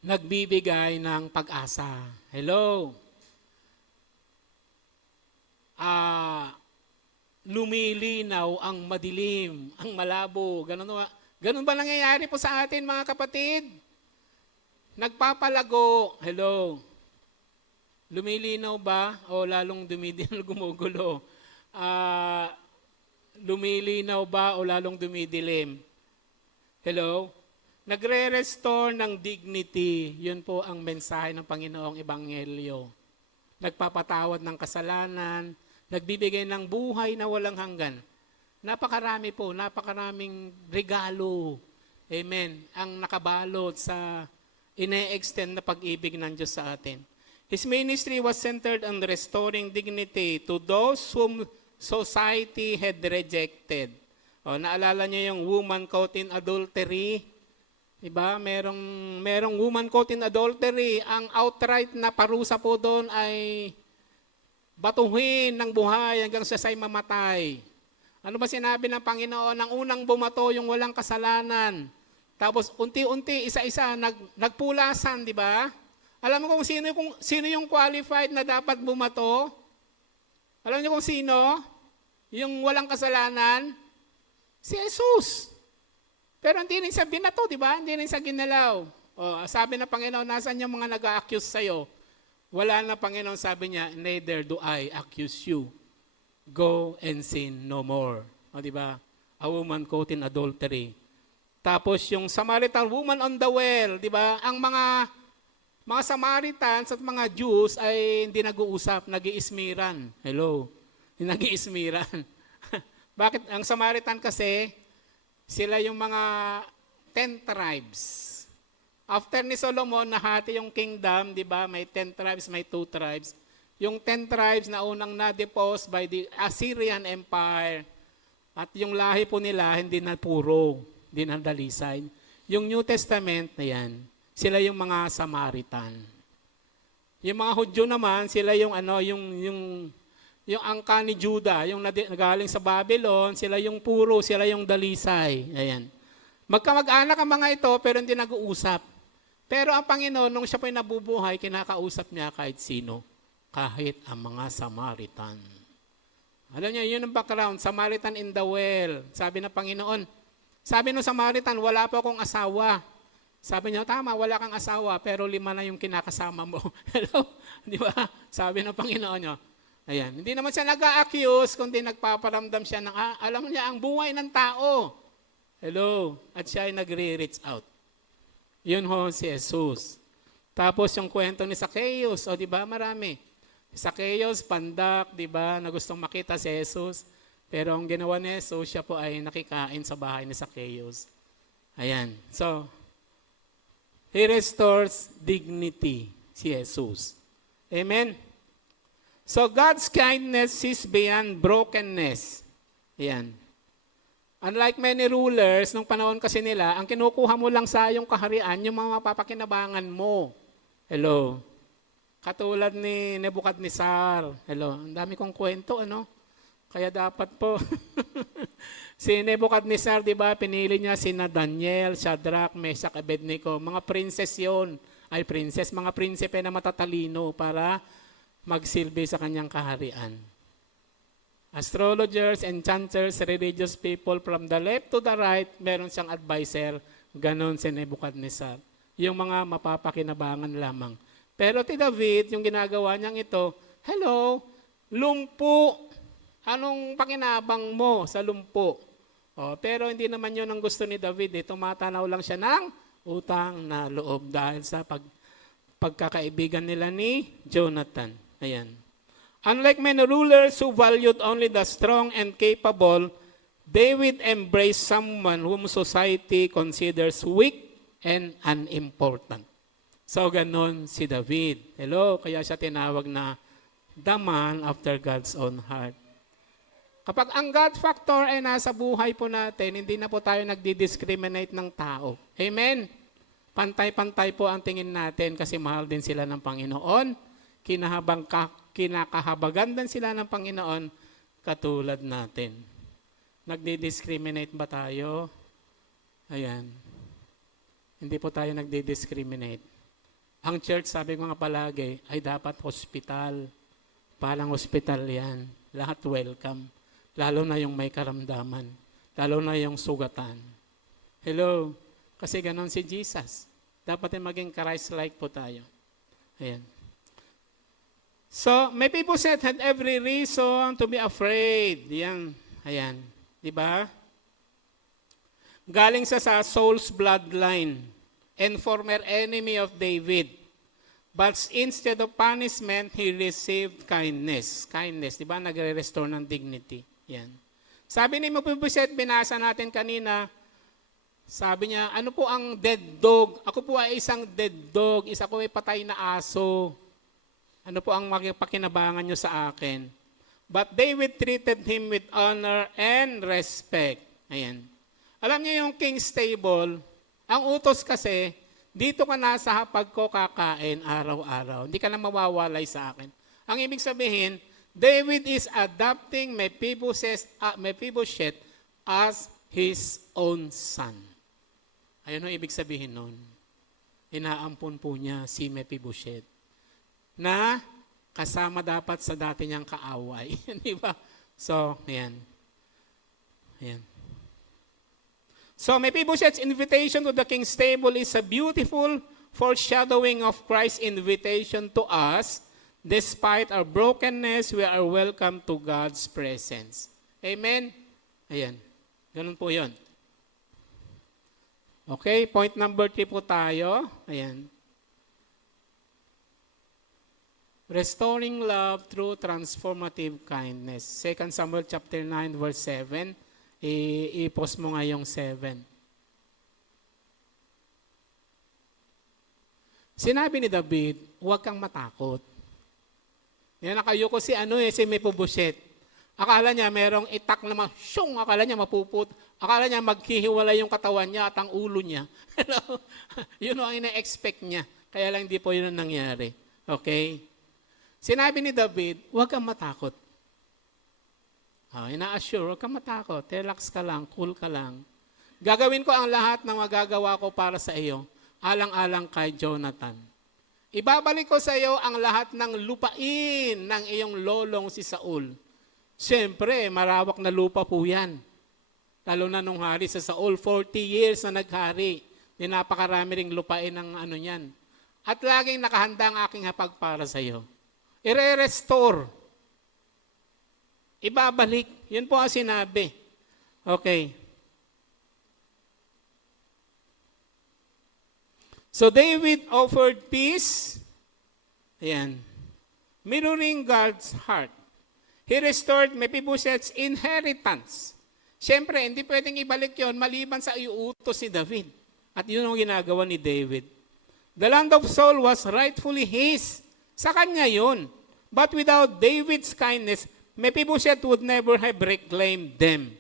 Nagbibigay ng pag-asa. Hello? Lumilinaw ang madilim, ang malabo. Ganun ba nangyayari po sa atin, mga kapatid? Nagpapalago. Hello? Lumilinaw ba o lalong gumugulo? Lumilinaw ba o lalong dumidilim? Hello? Nagre-restore ng dignity. Yun po ang mensahe ng Panginoong Ebanghelyo. Nagpapatawad ng kasalanan, nagbibigay ng buhay na walang hanggan. Napakaraming regalo. Amen. Ang nakabalot sa ine-extend na pag-ibig ng Diyos sa atin. His ministry was centered on restoring dignity to those whom society had rejected. Naalala niyo yung woman caught in adultery? Diba? Merong woman caught in adultery. Ang outright na parusa po doon ay batuhin ng buhay hanggang sa siya'y mamatay. Ano ba sinabi ng Panginoon? Ang unang bumato yung walang kasalanan. Tapos unti-unti, isa-isa, nagpulasan, di ba? Alam mo kung sino yung qualified na dapat bumato? Alam niyo kung sino? Yung walang kasalanan? Si Jesus. Pero hindi rin sa binato, di ba? Hindi rin sa ginalaw. Sabi ng Panginoon, nasan yung mga nag-a-accuse sa'yo? Wala na, Panginoon, sabi niya, neither do I accuse you. Go and sin no more. Di ba? A woman caught in adultery. Tapos yung Samaritan woman on the well, di ba? Ang mga Samaritans at mga Jews ay hindi nag-uusap, nag-iismiran. Hello? Nag-iismiran. Bakit? Ang Samaritan kasi, sila yung mga 10 tribes. After ni Solomon, nahati yung kingdom, di ba? May 10 tribes, may 2 tribes. Yung 10 tribes na unang na-depose by the Assyrian Empire, at yung lahi po nila, hindi na puro, hindi na dalisay. Yung New Testament na yan, sila yung mga Samaritan. Yung mga Hudyo naman, sila yung yung angka ni Judah, yung nagaling sa Babylon, sila yung puro, sila yung dalisay. Ayan. Magkamag-anak ang mga ito, pero hindi nag-uusap. Pero ang Panginoon, nung siya po'y nabubuhay, kinakausap niya kahit sino. Kahit ang mga Samaritan. Alam niyo, yun ang background. Samaritan in the well. Sabi ng Panginoon, sabi ng Samaritan, wala po akong asawa. Sabi niya, tama, wala kang asawa, pero 5 na yung kinakasama mo. Hello? Di ba? Sabi ng Panginoon niyo. Ayan. Hindi naman siya nag-a-accuse, kundi nagpaparamdam siya ng, alam niya, ang buhay ng tao. Hello? At siya ay nagre-reach out. Yun ho si Jesus. Tapos yung kwento ni Zacchaeus, di ba, marami. Zacchaeus, pandak, di ba, na gustong makita si Jesus. Pero ang ginawa ni Jesus, siya po ay nakikain sa bahay ni Zacchaeus. Ayan. So, He restores dignity, si Jesus. Amen? So, God's kindness is beyond brokenness. Ayan. Unlike many rulers, nung panahon kasi nila, ang kinukuha mo lang sa iyong kaharian, yung mga mapapakinabangan mo. Hello? Katulad ni Nebuchadnezzar. Hello? Ang dami kong kwento, ano? Kaya dapat po. Si Nebuchadnezzar, di ba, pinili niya sina Daniel, Shadrach, Meshach, Abednego. Mga princess yun. Ay, princess, mga prinsipe na matatalino para magsilbi sa kanyang kaharian. Astrologers, enchanters, religious people from the left to the right, meron siyang advisor, ganon si Nebuchadnezzar. Yung mga mapapakinabangan lamang. Pero ti David, yung ginagawa niyang ito, hello, lumpo. Anong pakinabang mo sa lumpo? Pero hindi naman yun ang gusto ni David. Tumatanaw lang siya ng utang na loob dahil sa pagkakaibigan nila ni Jonathan. Ayan. Unlike many rulers who valued only the strong and capable, David embraced someone whom society considers weak and unimportant. So, ganon si David. Hello, kaya siya tinawag na the man after God's own heart. Kapag ang God factor ay nasa buhay po natin, hindi na po tayo nagdi-discriminate ng tao. Amen? Pantay-pantay po ang tingin natin kasi mahal din sila ng Panginoon. Kinakahabagan din sila ng Panginoon katulad natin. Nagdi-discriminate ba tayo? Ayan. Hindi po tayo nagdi-discriminate. Ang church, sabi ko nga palagi, ay dapat hospital. Parang hospital yan. Lahat welcome. Lalo na yung may karamdaman. Lalo na yung sugatan. Hello? Kasi ganon si Jesus. Dapat yung maging Christ-like po tayo. Ayan. So, Mephibosheth had every reason to be afraid. Yan. Ayan. Diba? Galing sa Saul's bloodline and former enemy of David. But instead of punishment, he received kindness. Kindness, di ba? Nagre-restore ng dignity. Yan. Sabi ni Mephibosheth, binasa natin kanina, sabi niya, ano po ang dead dog? Ako po ay isang dead dog. Isa ko ay patay na aso. Ano po ang pakinabangan nyo sa akin? But David treated him with honor and respect. Ayan. Alam niyo yung king's table, ang utos kasi, dito ka na sa hapag ko kakain araw-araw. Hindi ka na mawawalay sa akin. Ang ibig sabihin, David is adopting Mephibosheth as his own son. Ayun ang ibig sabihin nun. Inaampon po niya si Mephibosheth na kasama dapat sa dati niyang kaaway. Di ba? So, ayan. Ayan. So, Mephibosheth's invitation to the king's table is a beautiful foreshadowing of Christ's invitation to us. Despite our brokenness, we are welcome to God's presence. Amen? Ayan. Ganun po yun. Okay, point number 3 po tayo. Ayan. Restoring love through transformative kindness. 2 Samuel chapter 9 verse 7. I-post mo nga yung 7. Sinabi ni David, huwag kang matakot. Yan nakayuko si si Mephibosheth. Akala niya merong itak na akala niya mapuput. Akala niya maghihiwalay yung katawan niya at ang ulo niya. Yun ang ina-expect niya. Kaya lang hindi po yun ang nangyari. Okay? Sinabi ni David, huwag kang matakot. Ina-assure, huwag kang matakot. Relax ka lang, cool ka lang. Gagawin ko ang lahat ng magagawa ko para sa iyo, alang-alang kay Jonathan. Ibabalik ko sa iyo ang lahat ng lupain ng iyong lolong si Saul. Siyempre, marawak na lupa po yan. Lalo na nung hari sa Saul, 40 years na naghari. Napakarami ring lupain ng yan. At laging nakahanda ang aking hapag para sa iyo. I-restore. Ibabalik. Yun po ang sinabi. Okay. So David offered peace. Ayan. Mirroring God's heart. He restored Mephibosheth's inheritance. Siyempre, hindi pwedeng ibalik yon maliban sa iuutos si David. At yun ang ginagawa ni David. The land of Saul was rightfully his. Sa kanya yun. But without David's kindness, Mephibosheth would never have reclaimed them.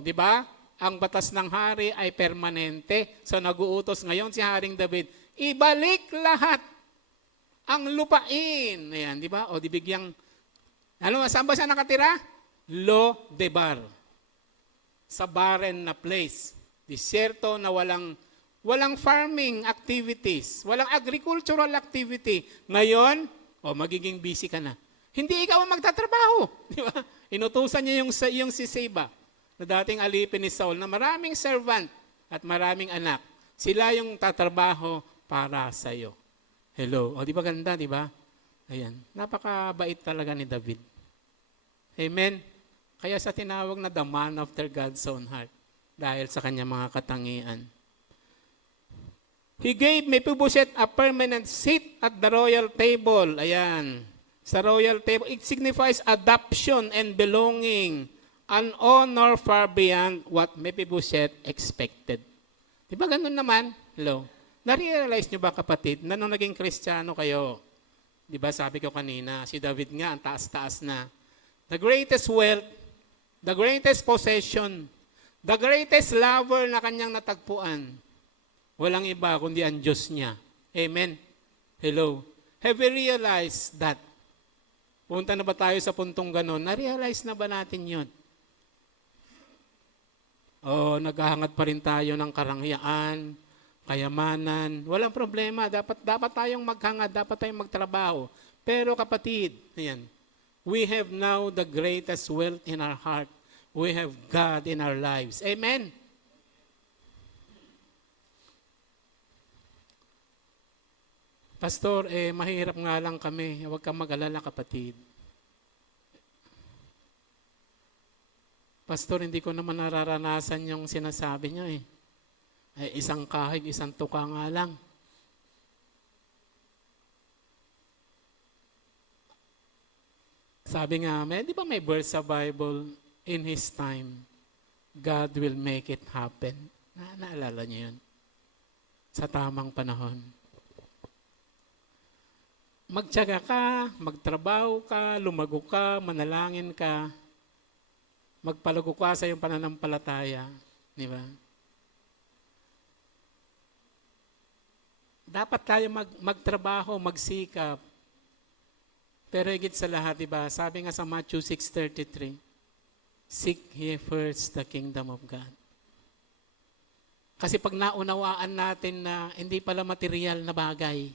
Di ba? Ang batas ng hari ay permanente. So nag-uutos ngayon si Haring David, ibalik lahat ang lupain. Ayan, di ba? Di bigyang, saan ba siya nakatira? Lo-debar. Sa barren na place. Disyerto na walang farming activities, walang agricultural activity. Ngayon, magiging busy ka na. Hindi ikaw ang magtatrabaho. Di ba? Inutusan niya yung si Seba, na dating alipin ni Saul, na maraming servant at maraming anak. Sila yung tatrabaho para sa iyo. Hello. Di ba ganda, di ba? Ayan. Napakabait talaga ni David. Amen. Kaya sa tinawag na the man after God's own heart. Dahil sa kanyang mga katangian. He gave Mephibosheth a permanent seat at the royal table. Ayan. Sa royal table, it signifies adoption and belonging, an honor far beyond what Mephibosheth expected. Di ba ganun naman? Hello? Na-realize nyo ba kapatid, na nung naging Kristiyano kayo, di ba sabi ko kanina, si David nga, ang taas-taas na. The greatest wealth, the greatest possession, the greatest lover na kanyang natagpuan, walang iba kundi ang Diyos niya. Amen? Hello? Have you realized that? Punta na ba tayo sa puntong ganon? Na-realize na ba natin yun? O naghahangad pa rin tayo ng karangyaan, kayamanan. Walang problema. Dapat tayong maghangad, dapat tayong magtrabaho. Pero kapatid, ayan, we have now the greatest wealth in our heart. We have God in our lives. Amen? Pastor, mahirap nga lang kami. Huwag kang mag-alala, kapatid. Pastor, hindi ko naman nararanasan yung sinasabi niyo eh. Isang kahig, isang tuka nga lang. Sabi nga, di ba may verse sa Bible, in His time, God will make it happen. Naalala niyo yun? Sa tamang panahon. Magtiyaga ka, magtrabaho ka, lumago ka, manalangin ka, magpalago ka sa iyong pananampalataya. Di ba? Dapat tayo magtrabaho, magsikap. Pero higit sa lahat, di ba? Sabi nga sa Matthew 6:33, seek ye first the kingdom of God. Kasi pag naunawaan natin na hindi pala material na bagay,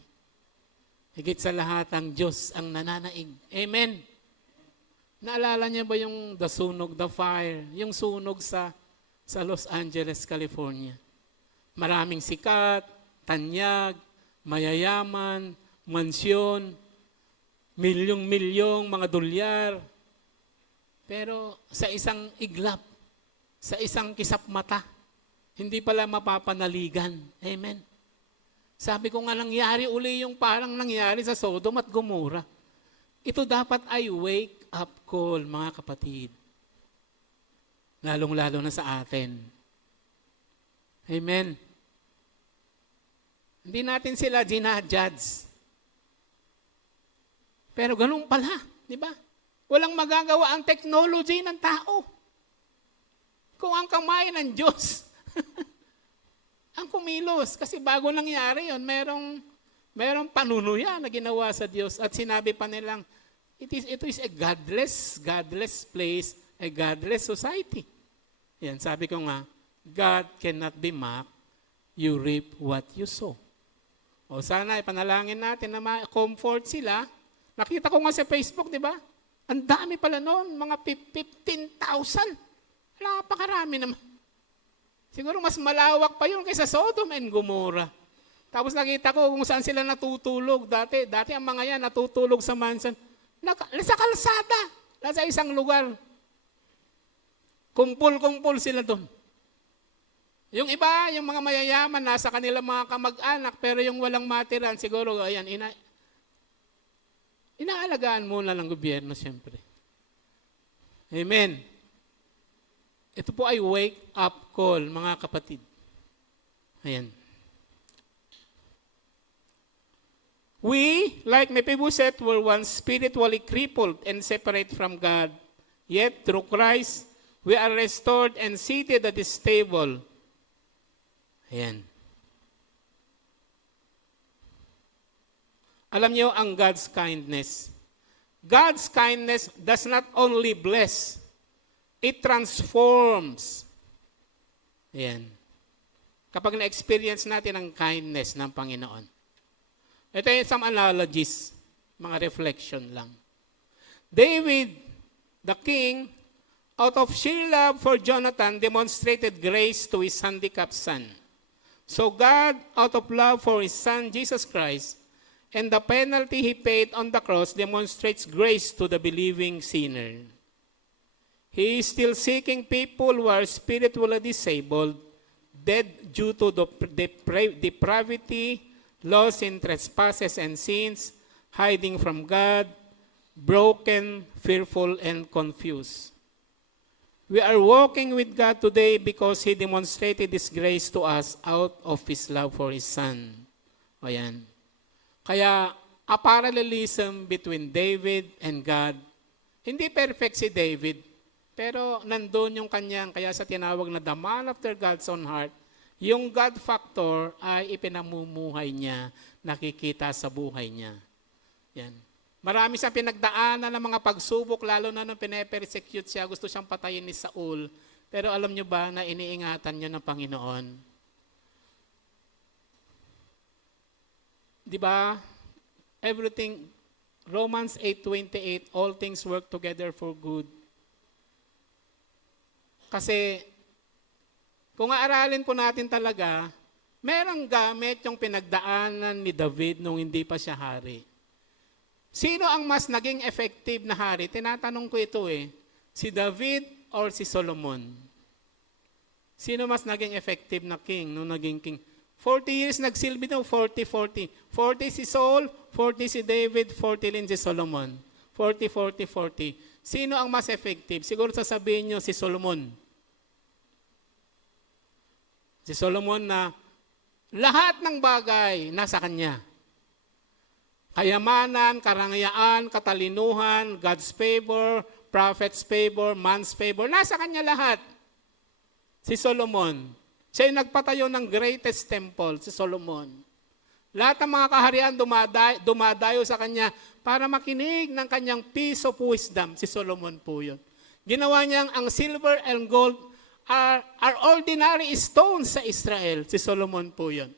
higit sa lahat, ang Diyos ang nananaig. Amen. Naalala niya ba yung the sunog, the fire, yung sunog sa Los Angeles, California? Maraming sikat, tanyag, mayayaman, mansyon, milyong-milyong mga dolyar. Pero sa isang iglap, sa isang kisap mata, hindi pala mapapanaligan. Amen. Sabi ko nga, nangyari uli yung parang nangyari sa Sodom at Gomorrah. Ito dapat ay wake up call, mga kapatid. Lalong-lalo na sa atin. Amen. Hindi natin sila ginajudge. Pero ganun pala, di ba? Walang magagawa ang technology ng tao. Kung ang kamay ng Diyos, ang kumilos. Kasi bago nangyari yun, merong panunuya na ginawa sa Diyos. At sinabi pa nilang, it is a godless place, a godless society. Yan, sabi ko nga, God cannot be mocked. You reap what you sow. O sana ipanalangin natin na ma-comfort sila. Nakita ko nga sa Facebook, di ba? Ang dami pala noon, mga 15,000. Napakarami naman. Siguro mas malawak pa yun kaysa Sodom and Gomorrah. Tapos nakita ko kung saan sila natutulog. Dati ang mga yan natutulog sa mansion. Sa kalsada, nasa isang lugar. Kumpul-kumpul sila doon. Yung iba, yung mga mayayaman, nasa kanilang mga kamag-anak, pero yung walang matiran, siguro, ayan, inaalagaan muna ng gobyerno, siyempre. Amen. Ito po ay wake-up call, mga kapatid. Ayan. We, like Mephibosheth, were once spiritually crippled and separate from God. Yet, through Christ, we are restored and seated at His table. Ayan. Alam niyo ang God's kindness. God's kindness does not only bless, it transforms. Ayan. Kapag na-experience natin ang kindness ng Panginoon. Ito yung some analogies, mga reflection lang. David, the king, out of sheer love for Jonathan, demonstrated grace to his handicapped son. So God, out of love for His Son, Jesus Christ, and the penalty He paid on the cross demonstrates grace to the believing sinner. He is still seeking people who are spiritually disabled, dead due to the depravity, lost in trespasses and sins, hiding from God, broken, fearful, and confused. We are walking with God today because He demonstrated His grace to us out of His love for His Son. Ayan. Kaya, a parallelism between David and God. Hindi perfect si David, pero nandun yung kanyang, kaya sa tinawag na the man after God's own heart, yung God factor ay ipinamumuhay niya, nakikita sa buhay niya. Yan. Marami siyang pinagdaanan ng mga pagsubok, lalo na nung pinapersecute siya, gusto siyang patayin ni Saul. Pero alam niyo ba na iniingatan niya ng Panginoon? Di ba? Everything, Romans 8:28, all things work together for good. Kasi, kung aaralin po natin talaga, merong gamit yung pinagdaanan ni David nung hindi pa siya hari. Sino ang mas naging effective na hari? Tinatanong ko ito si David or si Solomon? Sino mas naging effective na king nung naging king? 40 years nagsilbi daw, 40. 40 si Saul, 40 si David, 40 din si Solomon. 40. Sino ang mas effective? Siguro sasabihin nyo si Solomon. Si Solomon na lahat ng bagay nasa kanya. Kayamanan, karangyaan, katalinuhan, God's favor, prophet's favor, man's favor, nasa kanya lahat. Si Solomon. Siya yung nagpatayo ng greatest temple, si Solomon. Lahat ng mga kaharian dumadayo sa kanya para makinig ng kanyang piece of wisdom. Si Solomon po yun. Ginawa niyang ang silver and gold are ordinary stones sa Israel. Si Solomon po yun.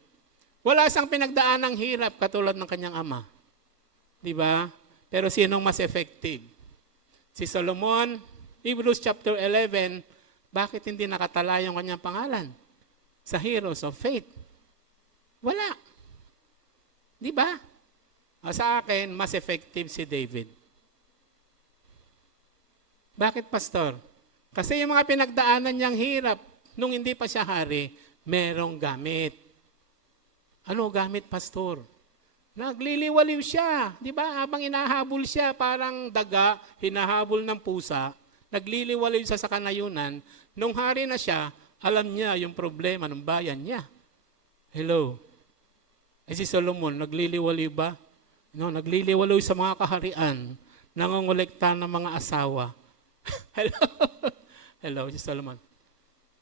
Wala siyang pinagdaan ng hirap katulad ng kanyang ama. Diba? Pero sinong mas effective? Si Solomon, Hebrews chapter 11, bakit hindi nakatala yung kanyang pangalan? Sa heroes of faith. Wala. Diba? Sa akin, mas effective si David. Bakit, Pastor? Kasi yung mga pinagdaanan niyang hirap, nung hindi pa siya hari, merong gamit. Ano gamit, Pastor? Nagliliwaliw siya. Di ba? Habang inahabol siya, parang daga, hinahabol ng pusa, nagliliwaliw siya sa kanayunan. Nung hari na siya, alam niya yung problema ng bayan niya. Hello? Si Solomon, nagliliwaliw ba? No, nagliliwaliw sa mga kaharian, nangongolekta ng mga asawa. Hello? Hello, si Solomon.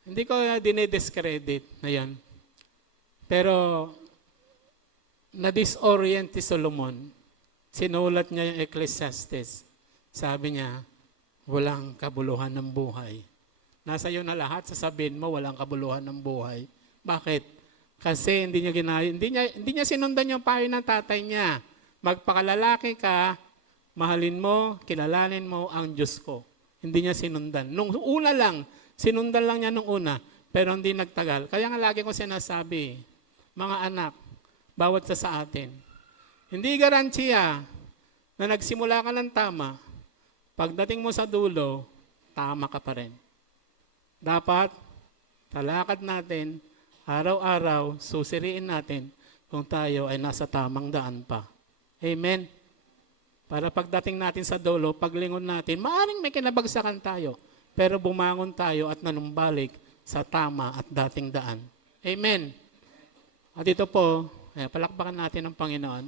Hindi ko dinidiscredit na yan. Pero, na-disorient si Solomon. Sinulat niya yung Ecclesiastes. Sabi niya, walang kabuluhan ng buhay. Nasa iyo na lahat, sasabihin mo, walang kabuluhan ng buhay. Bakit? Kasi hindi niya sinundan yung payo ng tatay niya. Magpakalalaki ka, mahalin mo, kilalanin mo ang Diyos ko. Hindi niya sinundan. Nung una lang, sinundan lang niya nung una, pero hindi nagtagal. Kaya nga lagi ko sinasabi, mga anak, bawat sa atin. Hindi garantiya na nagsimula ka ng tama, pagdating mo sa dulo, tama ka pa rin. Dapat, talakad natin, araw-araw, susiriin natin kung tayo ay nasa tamang daan pa. Amen? Para pagdating natin sa dulo, paglingon natin, maaaring may kinabagsakan tayo, pero bumangon tayo at nanumbalik sa tama at dating daan. Amen? At ito po, palakpakan natin ang Panginoon.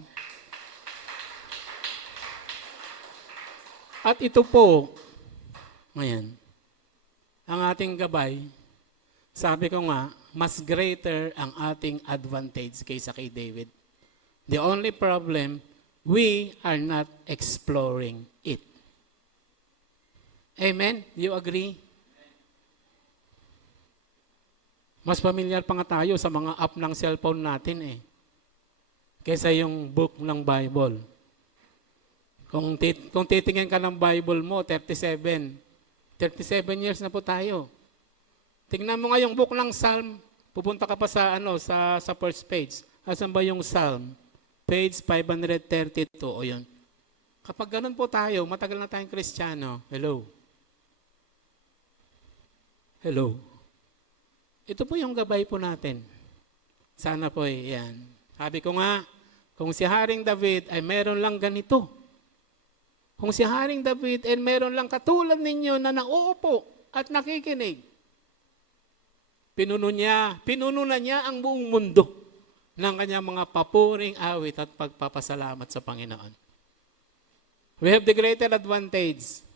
At ito po, ngayon, ang ating gabay, sabi ko nga, mas greater ang ating advantage kaysa kay David. The only problem, we are not exploring it. Amen? Do you agree? Mas familiar pa nga tayo sa mga app ng cellphone natin kaysa yung book ng Bible. Kung titingin ka ng Bible mo, 37 years na po tayo. Tingnan mo nga yung book ng Psalm, pupunta ka pa sa first page. Asan ba yung Psalm? Page 532, o yun. Kapag ganun po tayo, matagal na tayong Kristiyano. Hello? Hello? Ito po yung gabay po natin. Sana po yan. Sabi ko nga, kung si Haring David ay meron lang ganito, kung si Haring David ay meron lang katulad ninyo na nauupo at nakikinig, pinuno na niya ang buong mundo ng kanyang mga papuring awit at pagpapasalamat sa Panginoon. We have the greater advantage.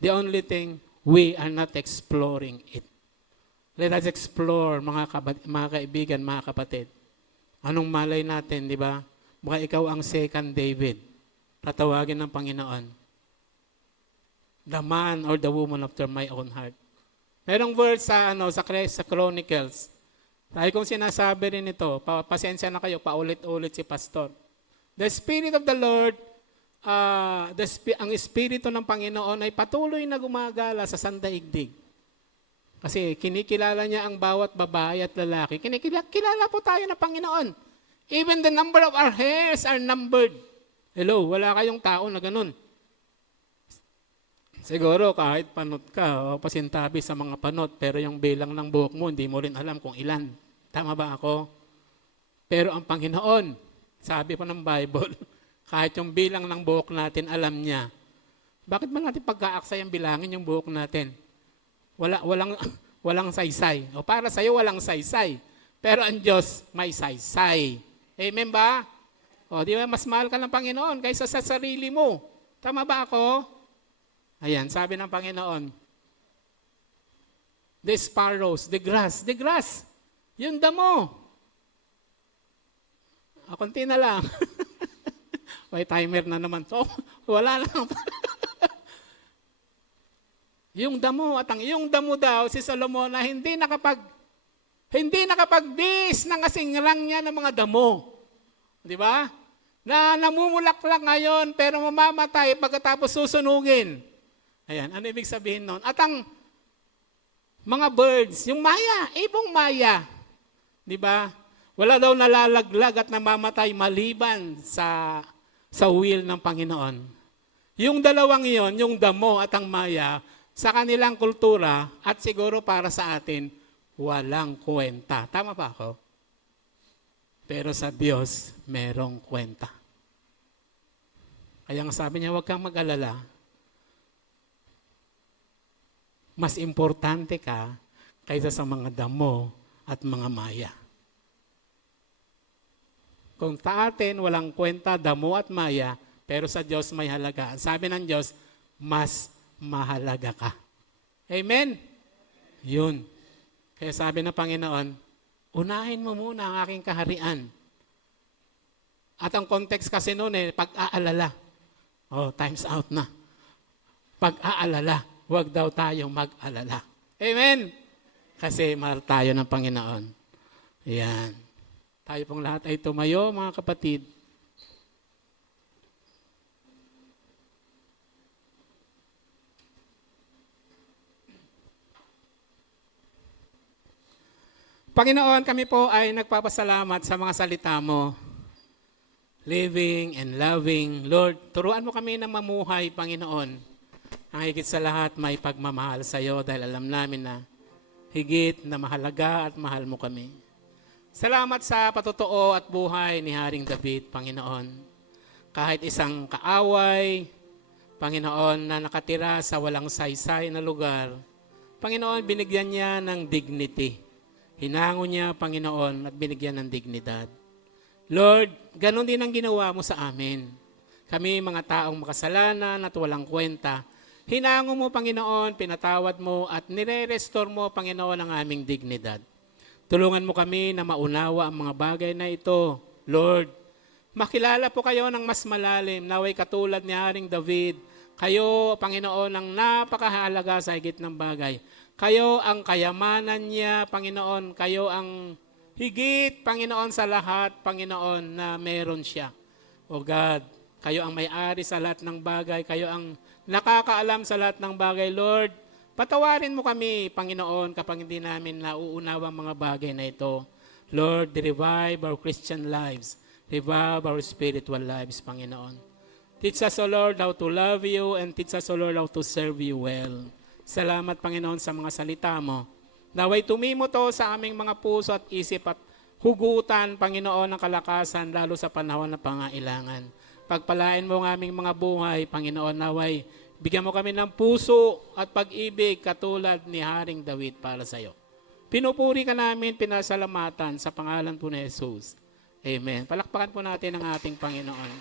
The only thing, we are not exploring it. Let us explore, mga kaibigan, mga kapatid. Anong malay natin, di ba? Baka ikaw ang second David. tatawagin ng Panginoon. The man or the woman after my own heart. Merong verse sa Chronicles. Dahil kung sinasabi rin ito, pasensya na kayo, paulit-ulit si Pastor. The Spirit of the Lord, ang Espiritu ng Panginoon ay patuloy na gumagala sa sandaigdig. Kasi kinikilala niya ang bawat babae at lalaki. Kilala po tayo ng Panginoon. Even the number of our hairs are numbered. Hello, wala kayong tao na ganun. Siguro kahit panot ka o pasintabi sa mga panot, pero yung bilang ng buhok mo, hindi mo rin alam kung ilan. Tama ba ako? Pero ang Panginoon, sabi pa ng Bible, kahit yung bilang ng buhok natin, alam niya. Bakit ba natin pagkaaksayang bilangin yung buhok natin? Walang saysay. O para sa'yo, walang saysay. Pero ang Diyos, may saysay. Amen ba? O di ba, mas mahal ka ng Panginoon kaysa sa sarili mo. Tama ba ako? Ayan, sabi ng Panginoon, the sparrows, the grass, yung damo. Kunti na lang. May timer na naman. So, wala lang. Yung damo, at ang iyong damo daw, si Solomon, na hindi nakapagbis ng kasingrang niya ng mga damo. Di ba? Na namumulaklak ngayon, pero mamamatay pagkatapos susunugin. Ayan, ano ibig sabihin nun? At ang mga birds, yung maya, ibong maya, di ba? Wala daw nalalaglag at namamatay maliban sa will ng Panginoon. Yung dalawang yon, yung damo at ang maya, sa kanilang kultura at siguro para sa atin, walang kwenta. Tama ba ako? Pero sa Diyos, merong kwenta. Kaya nga sabi niya, huwag kang mag-alala. Mas importante ka kaysa sa mga damo at mga maya. Kung sa atin walang kwenta, damo at maya, pero sa Diyos may halaga. Sabi ng Diyos, mas mahalaga ka. Amen? Yun. Kaya sabi ng Panginoon, unahin mo muna ang aking kaharian. At ang context kasi noon pag-aalala. Oh, time's out na. Pag-aalala. Huwag daw tayong mag-alala. Amen? Kasi mahal tayo ng Panginoon. Ayan. Tayo pong lahat ay tumayo, mga kapatid. Panginoon, kami po ay nagpapasalamat sa mga salita mo. Living and loving. Lord, turuan mo kami na mamuhay, Panginoon. Ang higit sa lahat, may pagmamahal sa iyo dahil alam namin na higit na mahalaga at mahal mo kami. Salamat sa patotoo at buhay ni Haring David, Panginoon. Kahit isang kaaway, Panginoon, na nakatira sa walang saysay na lugar, Panginoon, binigyan niya ng dignity. Hinango niya, Panginoon, at binigyan ng dignidad. Lord, ganun din ang ginawa mo sa amin. Kami mga taong makasalanan at walang kwenta, hinango mo, Panginoon, pinatawad mo at nire-restore mo, Panginoon, ang aming dignidad. Tulungan mo kami na maunawa ang mga bagay na ito. Lord, makilala po kayo ng mas malalim, naway katulad ni Haring David. Kayo, Panginoon, ang napakahalaga sa higit ng bagay. Kayo ang kayamanan niya, Panginoon. Kayo ang higit, Panginoon, sa lahat, Panginoon, na meron siya. O God, kayo ang may-ari sa lahat ng bagay. Kayo ang nakakaalam sa lahat ng bagay, Lord. Patawarin mo kami, Panginoon, kapag hindi namin nauunawang mga bagay na ito. Lord, revive our Christian lives. Revive our spiritual lives, Panginoon. Teach us, O Lord, how to love you and teach us, O Lord, how to serve you well. Salamat, Panginoon, sa mga salita mo. Naway tumimo to sa aming mga puso at isip at hugutan, Panginoon, ng kalakasan, lalo sa panahon ng pangailangan. Pagpalain mo ang aming mga buhay, Panginoon, naway bigyan mo kami ng puso at pag-ibig katulad ni Haring David para sa iyo. Pinupuri ka namin, pinasalamatan sa pangalan po ni Jesus. Amen. Palakpakan po natin ang ating Panginoon.